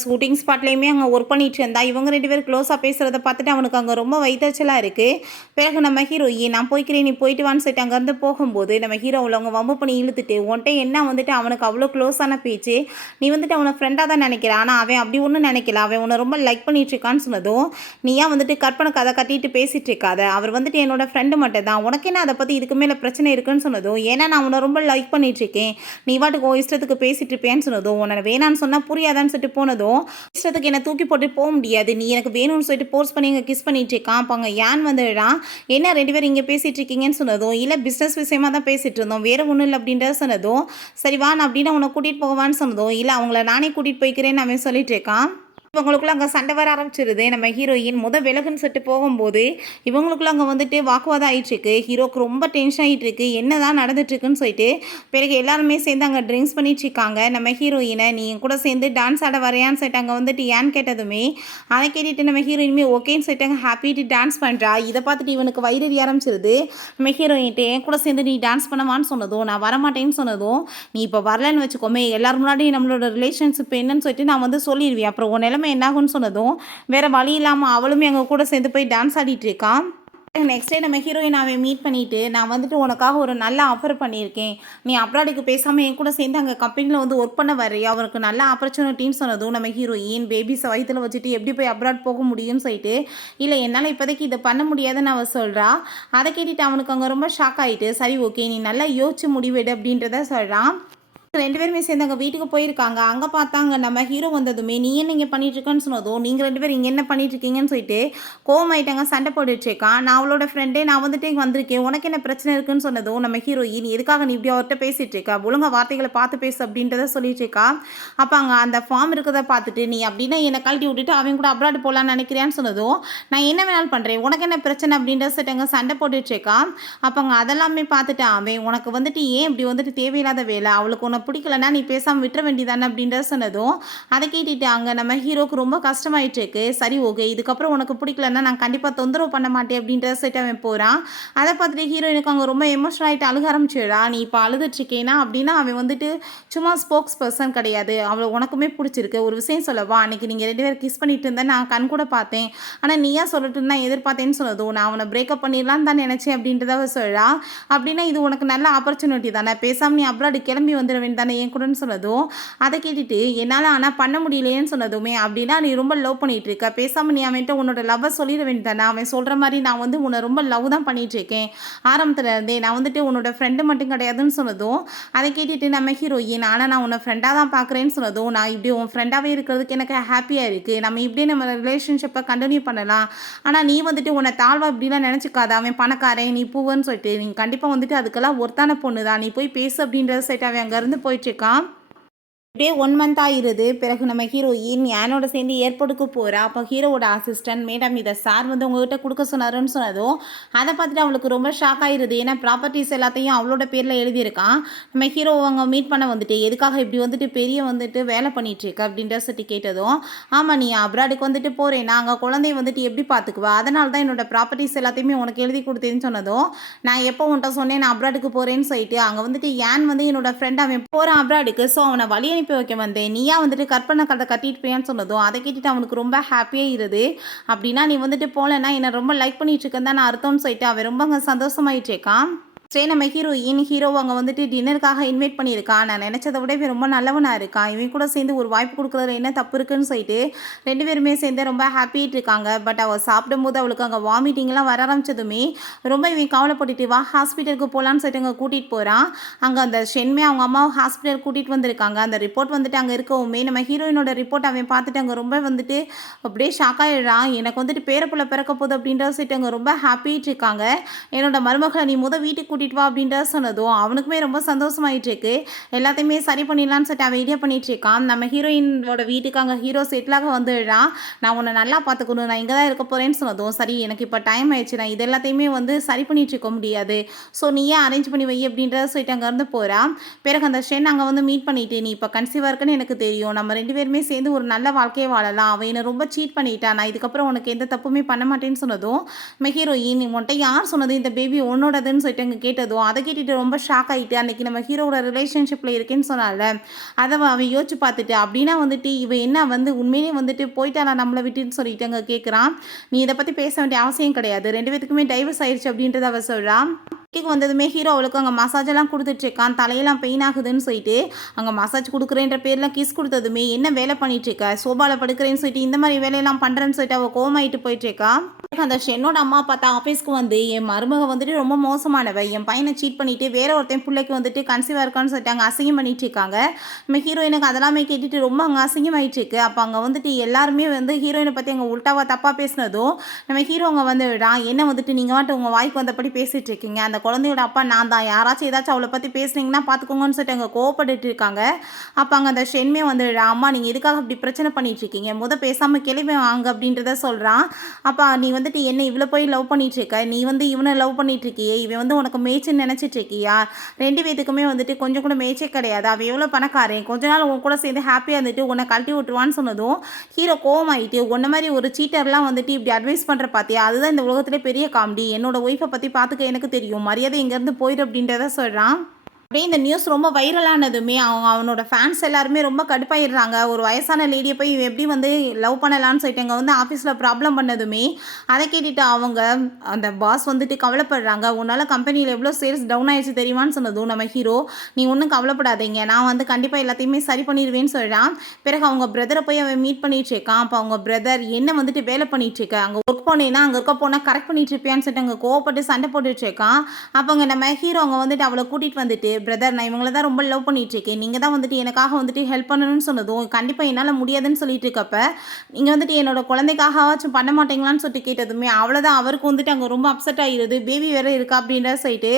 ஷூட்டிங் ஸ்பாட்லேயுமே அங்கே ஒர்க் பண்ணிட்டு இருந்தா இவங்க 2 பேரும் க்ளோஸாக பேசுகிறத பார்த்துட்டு அவனுக்கு அங்கே ரொம்ப வயிற்றுச்சலாக இருக்குது. பிறகு நம்ம ஹீரோயின் நான் போய்க்கிறேன் நீ போயிட்டு வான்னு சொல்லிட்டு அங்கேருந்து போகும்போது நம்ம ஹீரோ அவங்க வம்பு பண்ணி இழுத்துட்டு உன்ட்ட என்ன வந்துட்டு அவனுக்கு அவ்வளோ க்ளோஸான பேச்சு, நீ வந்துட்டு அவனை ஃப்ரெண்டாக தான் நினைக்கிற, ஆனால் அவன் அப்படி ஒன்றும் நினைக்கல, அவன் உன்னை ரொம்ப லைக் பண்ணிட்டு இருக்கான்னு சொன்னதும் நீ ஏன் வந்துட்டு கற்பனை கதை கட்டிட்டு பேசிகிட்டு இருக்காத, அவர் வந்துட்டு என்னோட ஃப்ரெண்டு மட்டும் தான், உனக்கு என்ன அதை பற்றி இதுக்கு மேலே பிரச்சனை இருக்குன்னு சொன்னதும் ஏன்னா நான் உன்னை ரொம்ப லைக் பண்ணிட்டு இருக்கேன், நீ வாட்டுக்கு இஷ்டத்துக்கு பேசிட்டு இருப்பேன்னு சொன்னதும் உன்னை வேணான்னு சொன்னால் புரியாதான்னு சொல்லிட்டு போனதும் இஷ்டத்துக்கு என்ன தூக்கி போட்டு போக முடியாது, நீ எனக்கு வேணும்னு சொல்லிட்டு போர்ஸ் பண்ணி இங்கே கிஸ் பண்ணிட்டு இருக்கான். அப்போ அங்கே ஏன் வந்துடுறான், என்ன 2 பேரும் இங்கே பேசிகிட்டு இருக்கீங்கன்னு சொன்னதும் இல்லை பிஸ்னஸ் விஷயமா தான் பேசிகிட்டு இருந்தோம் வேறு ஒன்றும் இல்லை அப்படின்றத சொன்னதும் சரி வா நான் அப்படின்னு உன்னை கூட்டிகிட்டு போவான்னு சொன்னதும் இல்லை அவங்கள நானே கூட்டிகிட்டு போய்க்கிறேன்னு அவன் சொல்லிட்டு இருக்கான். இவங்களுக்குள்ள அங்கே சண்டை வர ஆரம்பிச்சிருது. நம்ம ஹீரோயின் விலகுன்னு சொல்லிட்டு போகும்போது இவங்களுக்குள்ள அங்கே வந்துட்டு வாக்குவாதம் ஆகிட்டுருக்கு. ஹீரோக்கு ரொம்ப டென்ஷன் ஆகிட்டுருக்கு, என்ன தான் நடந்துட்டுருக்குன்னு சொல்லிட்டு. பிறகு எல்லாருமே சேர்ந்து அங்கே ட்ரிங்க்ஸ் பண்ணிட்டு இருக்காங்க. நம்ம ஹீரோயினை நீ கூட சேர்ந்து டான்ஸ் ஆட வரையான்னு சொல்லிட்டு அங்கே வந்துட்டு ஏன்னு கேட்டதுமே அதை கேட்டுட்டு நம்ம ஹீரோயினுமே ஓகேன்னு சொல்லிட்டு அங்கே ஹாப்பிட்டு டான்ஸ் பண்ணுறா. இதை பார்த்துட்டு இவனுக்கு வயிறு ஆரம்பிச்சிருது. நம்ம ஹீரோயின்ட்டு என் கூட சேர்ந்து நீ டான்ஸ் பண்ணவான்னு சொன்னதும் நான் வரமாட்டேன்னு சொன்னதும் நீ இப்போ வரலன்னு வச்சுக்கோமே எல்லாரும் முன்னாடி நம்மளோட ரிலேஷன்ஷிப் என்னன்னு சொல்லிட்டு நான் வந்து சொல்லிடுவேன், அப்புறம் உன் என்னாகும்னு சொன்னதும் வேற வழி இல்லாமல் அவளுமே அங்கே கூட சேர்ந்து போய் டான்ஸ் ஆடிட்டு இருக்கான். நெக்ஸ்ட் டே நம்ம ஹீரோயின் அவன் மீட் பண்ணிவிட்டு நான் வந்துட்டு உனக்காக ஒரு நல்ல ஆஃபர் பண்ணியிருக்கேன், நீ அப்ராடுக்கு பேசாமல் என் கூட சேர்ந்து அங்கே கம்பெனியில் வந்து ஒர்க் பண்ண வர்றியா, அவருக்கு நல்ல ஆப்பர்ச்சுனிட்டின்னு சொன்னதும் நம்ம ஹீரோயின் பேபிஸை வயிற்றில் வச்சுட்டு எப்படி போய் அப்ராட் போக முடியும்னு சொல்லிட்டு இல்லை என்னால் இப்போதைக்கு இதை பண்ண முடியாதுன்னு அவள் சொல்கிறா. அதை கேட்டுட்டு அவனுக்கு அங்கே ரொம்ப ஷாக் ஆகிட்டு சரி ஓகே நீ நல்லா யோசிச்சு முடிவெடு அப்படின்றத சொல்கிறான். 2 பேருமே சேர்ந்து அங்கே வீட்டுக்கு போயிருக்காங்க. அங்கே பார்த்தாங்க நம்ம ஹீரோ வந்ததுமே நீ என்ன இங்கே பண்ணிட்டுருக்கன்னு சொன்னதும் நீங்கள் 2 பேரும் இங்கே என்ன பண்ணிட்டுருக்கீங்கன்னு சொல்லிட்டு கோவமாயிட்டாங்க, சண்டை போட்டுட்ருக்கான். நான் அவளோட ஃப்ரெண்டே நான் வந்துட்டு இங்கே வந்திருக்கேன், உனக்கு என்ன பிரச்சனை இருக்குன்னு சொன்னதும் நம்ம ஹீரோயின் எதுக்காக நீ இப்படி அவர்கிட்ட பேசிகிட்டு இருக்கா, ஒழுங்காக வார்த்தைகளை பார்த்து பேசு அப்படின்றத சொல்லிட்டு இருக்கா. அப்போ அங்கே அந்த ஃபார்ம் இருக்கிறத பார்த்துட்டு நீ அப்படின்னா என்னை கழட்டி விட்டுட்டு அவன் கூட அப்ராடு போகலான்னு நினைக்கிறியான்னு சொன்னதும் நான் என்ன வேணாலும் பண்ணுறேன், உனக்கு என்ன பிரச்சனை அப்படின்றத சொல்லிட்டு அங்கே சண்டை போட்டுட்ருக்கான். அப்போ அங்கே அதெல்லாமே பார்த்துட்டு அவன் உனக்கு வந்துட்டு ஏன் இப்படி வந்துட்டு தேவையில்லாத வேலை, அவளுக்கு உனக்கு பிடிக்கலன்னா நீ பேசாமல் விட்டுற வேண்டியதானே அப்படின்றத சொன்னதும் அதை கேட்டுட்டு அங்கே நம்ம ஹீரோக்கு ரொம்ப கஷ்டமாயிட்டு இருக்கு. சரி ஓகே இதுக்கப்புறம் உனக்கு பிடிக்கலன்னா நான் கண்டிப்பாக தொந்தரவு பண்ண மாட்டேன் அப்படின்றத சொல்லிட்டு அவன் போகிறான். அதை பார்த்துட்டு ஹீரோயினுக்கு அங்கே ரொம்ப எமோஷனல் ஆகிட்டு அழுக ஆரம்பிச்சிடா. நீ இப்போ அழுதுட்ருக்கேனா அப்படின்னா அவன் வந்துட்டு சும்மா ஸ்போக்ஸ் பர்சன் கிடையாது, அவளை உனக்குமே பிடிச்சிருக்கு, ஒரு விஷயம் சொல்லவா, அன்றைக்கி நீங்கள் 2 பேரும் கிஸ் பண்ணிட்டு இருந்தேன் நான் கண் கூட பார்த்தேன், ஆனால் நீயா சொல்லட்டு தான் எதிர்பார்த்தேன்னு சொன்னதும் நான் அவனை பிரேக்கப் பண்ணிடலான்னு தான் நினச்சேன் அப்படின்றத சொல்கிறா. அப்படின்னா இது உனக்கு நல்ல ஆப்பர்ச்சுனிட்டி தானே, பேசாமல் நீ அப்ராடு கிளம்பி வந்துட வேண்டியதானே என் கூடன்னு சொன்னதும் அதை கேட்டுட்டு என்னால் ஆனால் பண்ண முடியலையேன்னு சொன்னதுமே அப்படின்னா நீ ரொம்ப லவ் பண்ணிகிட்டு இருக்க, பேசாமல் நீ அவன்கிட்ட உன்னோட லவ்வை சொல்லிட வேண்டியதானே, அவன் சொல்கிற மாதிரி நான் வந்து உன்னை ரொம்ப லவ் தான் பண்ணிகிட்ருக்கேன் ஆரம்பத்தில் இருந்தே, நான் வந்துட்டு உன்னோட ஃப்ரெண்டு மட்டும் கிடையாதுன்னு சொன்னதும் அதை கேட்டுட்டு நம்ம ஹீரோயின் ஆனால் நான் உன்னை ஃப்ரெண்டாக தான் பார்க்குறேன்னு சொன்னதும் நான் இப்படி உன் ஃப்ரெண்டாகவே இருக்கிறதுக்கு எனக்கு ஹாப்பியாக இருக்குது, நம்ம இப்படியே நம்ம ரிலேஷன்ஷிப்பை கண்டினியூ பண்ணலாம், ஆனால் நீ வந்துட்டு உன்னை தாழ்வா இப்படிலாம் நினச்சிக்காத, அவன் பணக்காரன் நீ பூவன்னு சொல்லிட்டு நீ கண்டிப்பாக வந்துட்டு அதுக்கெல்லாம் ஒருத்தான பொண்ணு தான், நீ போய் பேசு அப்படின்றத சைட் அவன் அங்கேருந்து போயிட்டுருக்கான். இப்படியே 1 மந்த் ஆயிருது. பிறகு நம்ம ஹீரோயின் யானோட சேர்ந்து ஏர்போர்ட்டுக்கு போறா. அப்போ ஹீரோவோட அசிஸ்டன்ட், "மேடம் இத சார் வந்து உங்ககிட்ட குடுக்க சொன்னாருன்னு" சொன்னதும், அத பார்த்துட்டு அவளுக்கு ரொம்ப ஷாக் ஆயிருது. ஏன்னா ப்ராப்பர்ட்டீஸ் எல்லாத்தையும் அவளோட பேர்ல எழுதியிருக்கான். நம்ம ஹீரோவ அங்க மீட் பண்ண வந்துட்டு, "எதுக்காக இப்படி வந்துட்டு பெரிய வந்துட்டு வேலை பண்ணிட்டு இருக்க?" அப்படின்ற சொல்லி கேட்டதும், "ஆமா நீ அப்ராடுக்கு வந்துட்டு போறேன்னா, அங்க குழந்தைய வந்துட்டு எப்படி பார்த்துக்குவ? அதனால தான் என்னோட ப்ராப்பர்ட்டீஸ் எல்லாத்தையுமே உனக்கு எழுதி குடுத்தேன்னு" சொன்னதும், "நான் எப்போ உன்ட்ட சொன்னேன் நான் அப்ராடுக்கு போறேன்னு சொல்லிட்டு, அங்க வந்துட்டு யான் வந்து என்னோட ஃப்ரெண்ட் அவன் போறான் அப்ராடுக்கு. ஸோ அவன வழி அனுப்பி வைக்க வந்தேன். நீயா வந்துட்டு கற்பனை கதை கட்டிட்டு போயான்னு" சொன்னதும், அதை கேட்டுட்டு அவனுக்கு ரொம்ப ஹாப்பியாயிருது. "அப்படின்னா நீ வந்துட்டு போலன்னா என்ன ரொம்ப லைக் பண்ணிட்டு இருக்கன்னு தான் அர்த்தம்னு" சொல்லிட்டு அவன் ரொம்ப அங்க சந்தோஷமாயிட்டு இருக்கான். சரி நம்ம ஹீரோ அங்கே வந்துட்டு டின்னருக்காக இன்வைட் பண்ணியிருக்கான். நான் நினச்சதை விட இவன் ரொம்ப நல்லவனாக இருக்கான். இவன் கூட சேர்ந்து ஒரு வாய்ப்பு கொடுக்குறதுல என்ன தப்பு இருக்குன்னு சொல்லிட்டு 2 பேருமே சேர்ந்து ரொம்ப ஹாப்பிட்டு இருக்காங்க. பட் அவள் சாப்பிடும்போது அவளுக்கு அங்கே வாமிட்டிங்லாம் வர ஆரம்பிச்சதுமே ரொம்ப இவன் கவலைப்பட்டுட்டு, "வா ஹாஸ்பிட்டலுக்கு போகலான்னு" சொல்லிட்டு அங்கே கூட்டிகிட்டு போகிறான். அங்கே அந்த ஷென்மே அவங்க அம்மாவை ஹாஸ்பிட்டல் கூட்டிகிட்டு வந்திருக்காங்க. அந்த ரிப்போர்ட் வந்துட்டு அங்கே இருக்கவுமே நம்ம ஹீரோயினோட ரிப்போர்ட் அவன் பார்த்துட்டு அங்கே ரொம்ப வந்துட்டு அப்படியே ஷாக் ஆகிடுறான். எனக்கு வந்துட்டு பேரப்புள்ள பிறக்க போகுது அப்படின்ற சொல்லிட்டு அங்கே ரொம்ப ஹாப்பிட்டு இருக்காங்க. "என்னோட மருமகளை நீ வீட்டுக்கு கூட்டிட்டு வா" அப்படின்ற சொன்னதும் அவனுக்குமே ரொம்ப சந்தோஷமாயிட்டு இருக்கு. எல்லாத்தையுமே சரி பண்ணிடலான்னு சொல்லிட்டு அவன் ஐடியா பண்ணிட்டு இருக்கான். நம்ம ஹீரோயினோட வீட்டுக்கு அங்கே ஹீரோ செட்டிலாக வந்துடுறான். "நான் உன்னை நல்லா பார்த்துக்கணும், நான் இங்கே தான் இருக்க போகிறேன்னு" சொன்னதும், "சரி எனக்கு இப்போ டைம் ஆயிடுச்சு, நான் இது எல்லாத்தையுமே வந்து சரி பண்ணிட்டு இருக்க முடியாது, ஸோ நீயே அரேஞ்ச் பண்ணி வை" அப்படின்றத சொல்லிட்டு அங்கேருந்து போகிறான். பிறகு அந்த ஷென் அங்கே வந்து மீட் பண்ணிட்டு, "நீ இப்போ கன்சீவாக இருக்குன்னு எனக்கு தெரியும், நம்ம 2 பேருமே சேர்ந்து ஒரு நல்ல வாழ்க்கையை வாழலாம், அவன் என்னை ரொம்ப சீட் பண்ணிட்டான், நான் இதுக்கப்புறம் உனக்கு எந்த தப்புமே பண்ண மாட்டேன்னு" சொன்னதும், நம்ம ஹீரோயின், "நீ உன்ட்ட யார் சொன்னது இந்த பேபி உன்னோடதுன்னு" சொல்லிட்டு அங்கே கேட்டதும், அதை கேட்டுட்டு ரொம்ப ஷாக் ஆகிட்டு, அன்னைக்கு நம்ம ஹீரோவோட ரிலேஷன்ஷிப்பில் இருக்கேன்னு சொன்னால, அதை அவன் யோசிச்சு பார்த்துட்டு, அப்படின்னா வந்துட்டு இவ என்ன வந்து உண்மையிலே வந்துட்டு போயிட்டாளா நம்மளை விட்டுன்னு சொல்லிட்டு அங்கே கேட்குறான். "நீ இதை பற்றி பேச வேண்டிய அவசியம் கிடையாது, 2 பேத்துக்குமே டைவர்ஸ் ஆயிடுச்சு" அப்படின்றத அவ சொல்கிறான். வீட்டுக்கு வந்ததுமே ஹீரோ அவளுக்கு அங்கே மசாஜ் எல்லாம் கொடுத்துட்ருக்கான். தலையெல்லாம் பெயின் ஆகுதுன்னு சொல்லிட்டு அங்கே மசாஜ் கொடுக்குறேன்ற பேரில் கிஸ் கொடுத்ததுமே, "என்ன வேலை பண்ணிட்டுருக்க, சோபாவில் படுக்கிறேன்னு சொல்லிட்டு இந்த மாதிரி வேலையெல்லாம் பண்ணுறேன்னு" சொல்லிட்டு அவள் கோவமாயிட்டு போயிட்டுருக்கா. அந்த ஷென்னோட அம்மா பார்த்தா ஆஃபீஸ்க்கு வந்து, "என் மருமக வந்துட்டு ரொம்ப மோசமானவ, என் பையனை சீட் பண்ணிட்டு வேற ஒருத்தன் பிள்ளைக்கு வந்துட்டு கன்சீவாக இருக்கான்னு" சொல்லிட்டு அங்கே அசிங்கம் பண்ணிட்டு இருக்காங்க. நம்ம ஹீரோயினுக்கு அதெல்லாமே கேட்டுட்டு ரொம்ப அங்கே அசிங்கமாயிட்டு இருக்கு. அப்போ அங்கே வந்துட்டு எல்லாருமே வந்து ஹீரோயினை பற்றி அங்கே உல்ட்டாவா தப்பாக பேசினதும் நம்ம ஹீரோ அங்கே வந்து, "என்ன வந்துட்டு நீங்கள் வந்துட்டு உங்கள் வாய்க்கு வந்தபடி பேசிகிட்டு இருக்கீங்க, அந்த குழந்தையோட அப்பா நான் தான், யாராச்சும் ஏதாச்சும் அவளை பற்றி பேசுனீங்கன்னா பார்த்துக்கோங்கன்னு" சொல்லிட்டு அங்கே கோவப்பட்டுட்டு இருக்காங்க. அப்போ அங்கே அந்த ஷென்மே வந்து, "அம்மா நீங்கள் எதுக்காக இப்படி பிரச்சனை பண்ணிட்டு இருக்கீங்க, பேசாமல் கிளம்பி வாங்க" அப்படின்றத சொல்கிறான். "அப்பா நீ வந்துட்டு என்ன இவ்வளோ போய் லவ் பண்ணிட்டு இருக்க, நீ வந்து இவனை லவ் பண்ணிட்டு இருக்கியே, இவன் வந்து உனக்கு மேய்ச்சின்னு நினச்சிட்டு இருக்கியா, 2 பேத்துக்குமே வந்துட்டு கொஞ்சம் கூட மேய்ச்சே கிடையாது, அவன் எவ்வளோ பணக்காரன், கொஞ்ச நாள் உன் கூட சேர்ந்து ஹாப்பியாக இருந்துட்டு உன்னை கழட்டி விட்டுருவான்னு" சொன்னதும் ஹீரோ கோவமாயிட்டு, "உன்ன மாதிரி ஒரு சீட்டர்லாம் வந்துட்டு இப்படி அட்வைஸ் பண்ணுற பார்த்தியா, அதுதான் இந்த உலகத்திலே பெரிய காமெடி, என்னோட ஒய்ஃபை பற்றி பார்த்துக்க எனக்கு தெரியும், மரியாதை இங்கேருந்து போயிடு" அப்படின்றத சொல்கிறான். அப்படியே இந்த நியூஸ் ரொம்ப வைரலானதுமே அவனோட ஃபேன்ஸ் எல்லாருமே ரொம்ப கடுப்பாயிடுறாங்க. ஒரு வயசான லேடியை போய் இவன் எப்படி வந்து லவ் பண்ணலான்னு சொல்லிட்டு அங்கே வந்து ஆஃபீஸில் ப்ராப்ளம் பண்ணதுமே அதை கேட்டுட்டு அவங்க அந்த பாஸ் வந்துட்டு கவலைப்படுறாங்க. "உன்னால் கம்பெனியில் எவ்வளோ சேல்ஸ் டவுன் ஆயிடுச்சு தெரியுமான்னு" சொன்னதும் நம்ம ஹீரோ, "நீ ஒன்றும் கவலைப்படாதீங்க, நான் வந்து கண்டிப்பாக எல்லாத்தையுமே சரி பண்ணிடுவேன்னு" சொல்கிறான். பிறகு அவங்க பிரதரை போய் அவன் மீட் பண்ணிட்டு இருக்கான். அப்போ அவங்க பிரதர், "என்ன வந்துட்டு வேலை பண்ணிட்டு இருக்க, அங்கே ஒர்க் போனேன்னா அங்கே இருக்க போனால் கரெக்ட் பண்ணிட்டு இருப்பியான்னு" சொல்லிட்டு அங்கே கோவப்பட்டு சண்டை போட்டுட்டு இருக்கான். அப்போ அங்கே நம்ம ஹீரோ அவங்க வந்துட்டு அவளை கூட்டிகிட்டு வந்துட்டு, "பிரதர் நான் இவங்கள தான் ரொம்ப லவ் பண்ணிட்டு இருக்கேன், நீங்கள் தான் வந்துட்டு எனக்காக வந்துட்டு ஹெல்ப் பண்ணணும்னு" சொன்னதும், "கண்டிப்பாக என்னால் முடியாதுன்னு" சொல்லிட்டு இருக்கப்ப, "நீங்கள் வந்துட்டு என்னோட குழந்தைக்காகவாச்சும் பண்ண மாட்டீங்களான்னு" சொல்லிட்டு கேட்டதுமே அவ்வளோதான், அவருக்கு வந்துட்டு அங்கே ரொம்ப அப்செட் ஆகிடுது. பேபி வேறு இருக்கா அப்படின்ற சொல்லிட்டு,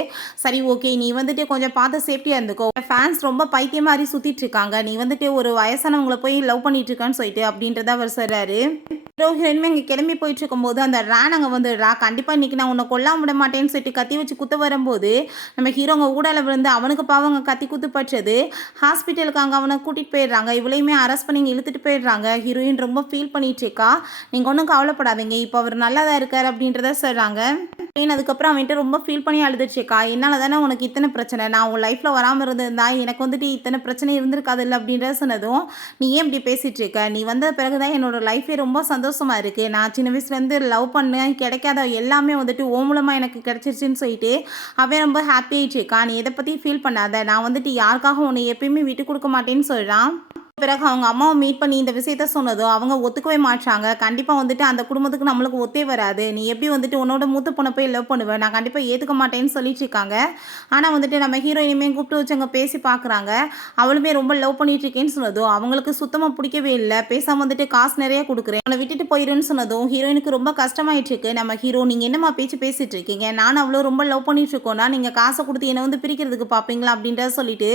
"சரி ஓகே நீ வந்துட்டு கொஞ்சம் பார்த்து சேஃப்டியாக இருந்துக்கோ, ஃபேன்ஸ் ரொம்ப பைத்தியம் மாதிரி சுற்றிட்டு இருக்காங்க, நீ வந்துட்டு ஒரு வயசானவங்களை போய் லவ் பண்ணிட்டு இருக்கான்னு" சொல்லிட்டு அப்படின்றத அவர் சொல்கிறாரு. ஹீரோயினுமே இங்கே கிளம்பி போயிட்டு இருக்கும்போது அந்த ரேன் அங்கே வந்துடுறா. "கண்டிப்பாக இன்றைக்கி நான் உன்னை கொல்லாம விட மாட்டேன்னு" சொல்லிட்டு கத்தி வச்சு குத்த வரும்போது நம்ம ஹீரோங்க ஊடால விழுந்து அவனுக்கு பாவங்க கத்தி குத்து பட்டது. ஹாஸ்பிட்டலுக்கு அங்கே அவனை கூட்டிகிட்டு போயிடுறாங்க. இவளையுமே அரெஸ்ட் பண்ணி இழுத்துட்டு போயிடுறாங்க. ஹீரோயின் ரொம்ப ஃபீல் பண்ணிட்டு இருக்கா. "நீங்கள் ஒன்றும் கவலைப்படாதீங்க, இப்போ அவர் நல்லா தான் இருக்கார்" அப்படின்றத சொல்கிறாங்க. அதுக்கப்புறம் அவன்கிட்ட ரொம்ப ஃபீல் பண்ணி அழுதுச்சுக்கா. "என்னால் தானே உனக்கு இத்தனை பிரச்சனை, நான் உன் லைஃப்பில் வராமல் இருந்திருந்தா எனக்கு வந்துட்டு இத்தனை பிரச்சனை இருந்திருக்காது இல்லை" அப்படின்றத சொன்னதும், "நீ ஏன் இப்படி பேசிகிட்டு இருக்க, நீ வந்த பிறகு தான் என்னோட லைஃபே ரொம்ப சந்தோஷமாக இருக்குது, நான் சின்ன வயசுலேருந்து லவ் பண்ணேன், கிடைக்காத எல்லாமே வந்துட்டு ஓ மூலமாக எனக்கு கிடச்சிருச்சுன்னு" சொல்லிட்டு அவன் ரொம்ப ஹாப்பி ஆகிட்டு இருக்கான். "நீ எதை பற்றி ஃபீல் பண்ணாத, நான் வந்துட்டு யாருக்காக உன்னை எப்பயுமே விட்டு கொடுக்க மாட்டேன்னு" சொல்கிறான். பிறகு அவங்க அம்மாவை மீட் பண்ணி இந்த விஷயத்த சொன்னதும் அவங்க ஒத்துக்கவே மாட்டாங்க. "கண்டிப்பாக வந்துட்டு அந்த குடும்பத்துக்கு நம்மளுக்கு ஒத்தே வராது, நீ எப்படி வந்துட்டு உன்னோட மூத்த பொண்ணை போய் லவ் பண்ணுவேன், நான் கண்டிப்பாக ஏற்றுக்க மாட்டேன்னு" சொல்லிட்டு இருக்காங்க. ஆனால் வந்துட்டு நம்ம ஹீரோயினுமே கூப்பிட்டு வச்சவங்க பேசி பார்க்குறாங்க. அவளுமே ரொம்ப லவ் பண்ணிட்டு இருக்கேன்னு சொன்னதும் அவங்களுக்கு சுத்தமாக பிடிக்கவே இல்லை. பேசாமல் வந்துட்டு காசு நிறைய கொடுக்குறேன், அவனை விட்டுட்டு போயிடுன்னு சொன்னதும் ஹீரோயினுக்கு ரொம்ப கஷ்டமாயிட்டு இருக்கு. நம்ம ஹீரோ, "நீங்கள் என்னம்மா பேச்சு பேசிகிட்டு இருக்கீங்க, நானும் அவ்வளோ ரொம்ப லவ் பண்ணிட்டு இருக்கோன்னா நீங்கள் காசை கொடுத்து என்னை வந்து பிரிக்கிறதுக்கு பார்ப்பீங்களா" அப்படின்றத சொல்லிட்டு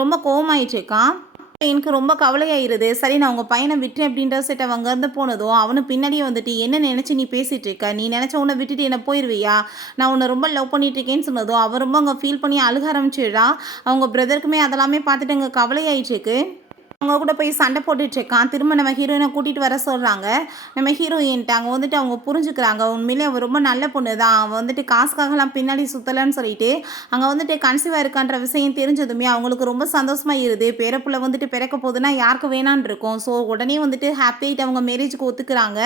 ரொம்ப கோவமாயிட்டு இருக்கான். எனக்கு ரொம்ப கவலையாயிருது. சரி நான் உங்க பையன விட்டேன் அப்படின்ற செட் அவ அங்கருந்து போனதும், அவனும் பின்னாடியே வந்துட்டு, "என்ன நெனச்சு நீ பேசிட்டு இருக்க? நீ நெனச்ச உடனே விட்டுட்டு என்ன போயிருவியா? நான் உன்ன ரொம்ப லவ் பண்ணிட்டு இருக்கேன்னு" சொன்னதும், அவ ரொம்ப அங்க ஃபீல் பண்ணி அழுக ஆரம்பிச்சுடுறா. அவங்க பிரதருக்குமே அதெல்லாமே பார்த்துட்டு அங்க கவலையாயிட்டுருக்கு. அவங்க கூட போய் சண்டை போட்டுட்ருக்கான். திரும்ப நம்ம ஹீரோயின கூட்டிட்டு வர சொல்றாங்க. நம்ம ஹீரோயின்ட்ட அங்க வந்துட்டு அவங்க புரிஞ்சுக்கிறாங்க. உண்மையிலே அவ ரொம்ப நல்ல பொண்ணு தான். அவ வந்துட்டு காசுக்காகலாம் பின்னாடி சுத்தலன்னு சொல்லிட்டு, அங்க வந்துட்டு கன்சீவா இருக்கான்ற விஷயம் தெரிஞ்சதுமே அவங்களுக்கு ரொம்ப சந்தோஷமாயிருது. பேரப்புள்ள வந்துட்டு பிறக்க போதுன்னா யாருக்கு வேணான்னு இருக்கும். ஸோ உடனே வந்துட்டு ஹாப்பி ஆயிட்டு அவங்க மேரேஜுக்கு ஒத்துக்கிறாங்க.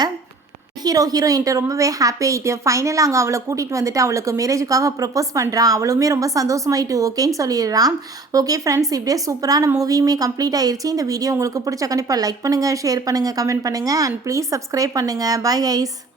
ஹீரோயின்ட்ட ரொம்பவே ஹாப்பி ஆயிட்டு, ஃபைனலா அங்க அவள கூட்டிட்டு வந்துட்டு அவளுக்கு மேரேஜுக்காக ப்ரொபோஸ் பண்றான். அவளுமே ரொம்ப சந்தோஷமாயிட்டு ஓகேன்னு சொல்லிடுறான். ஓகே ஃப்ரெண்ட்ஸ், இப்படியே சூப்பரான மூவியுமே கம்ப்ளீட் ஆயிருச்சு. இந்த வீடியோ உங்களுக்கு பிடிச்சா கண்டிப்பா லைக் பண்ணுங்க, ஷேர் பண்ணுங்க, கமெண்ட் பண்ணுங்க அண்ட் ப்ளீஸ் சப்ஸ்கிரைப் பண்ணுங்க. Bye guys.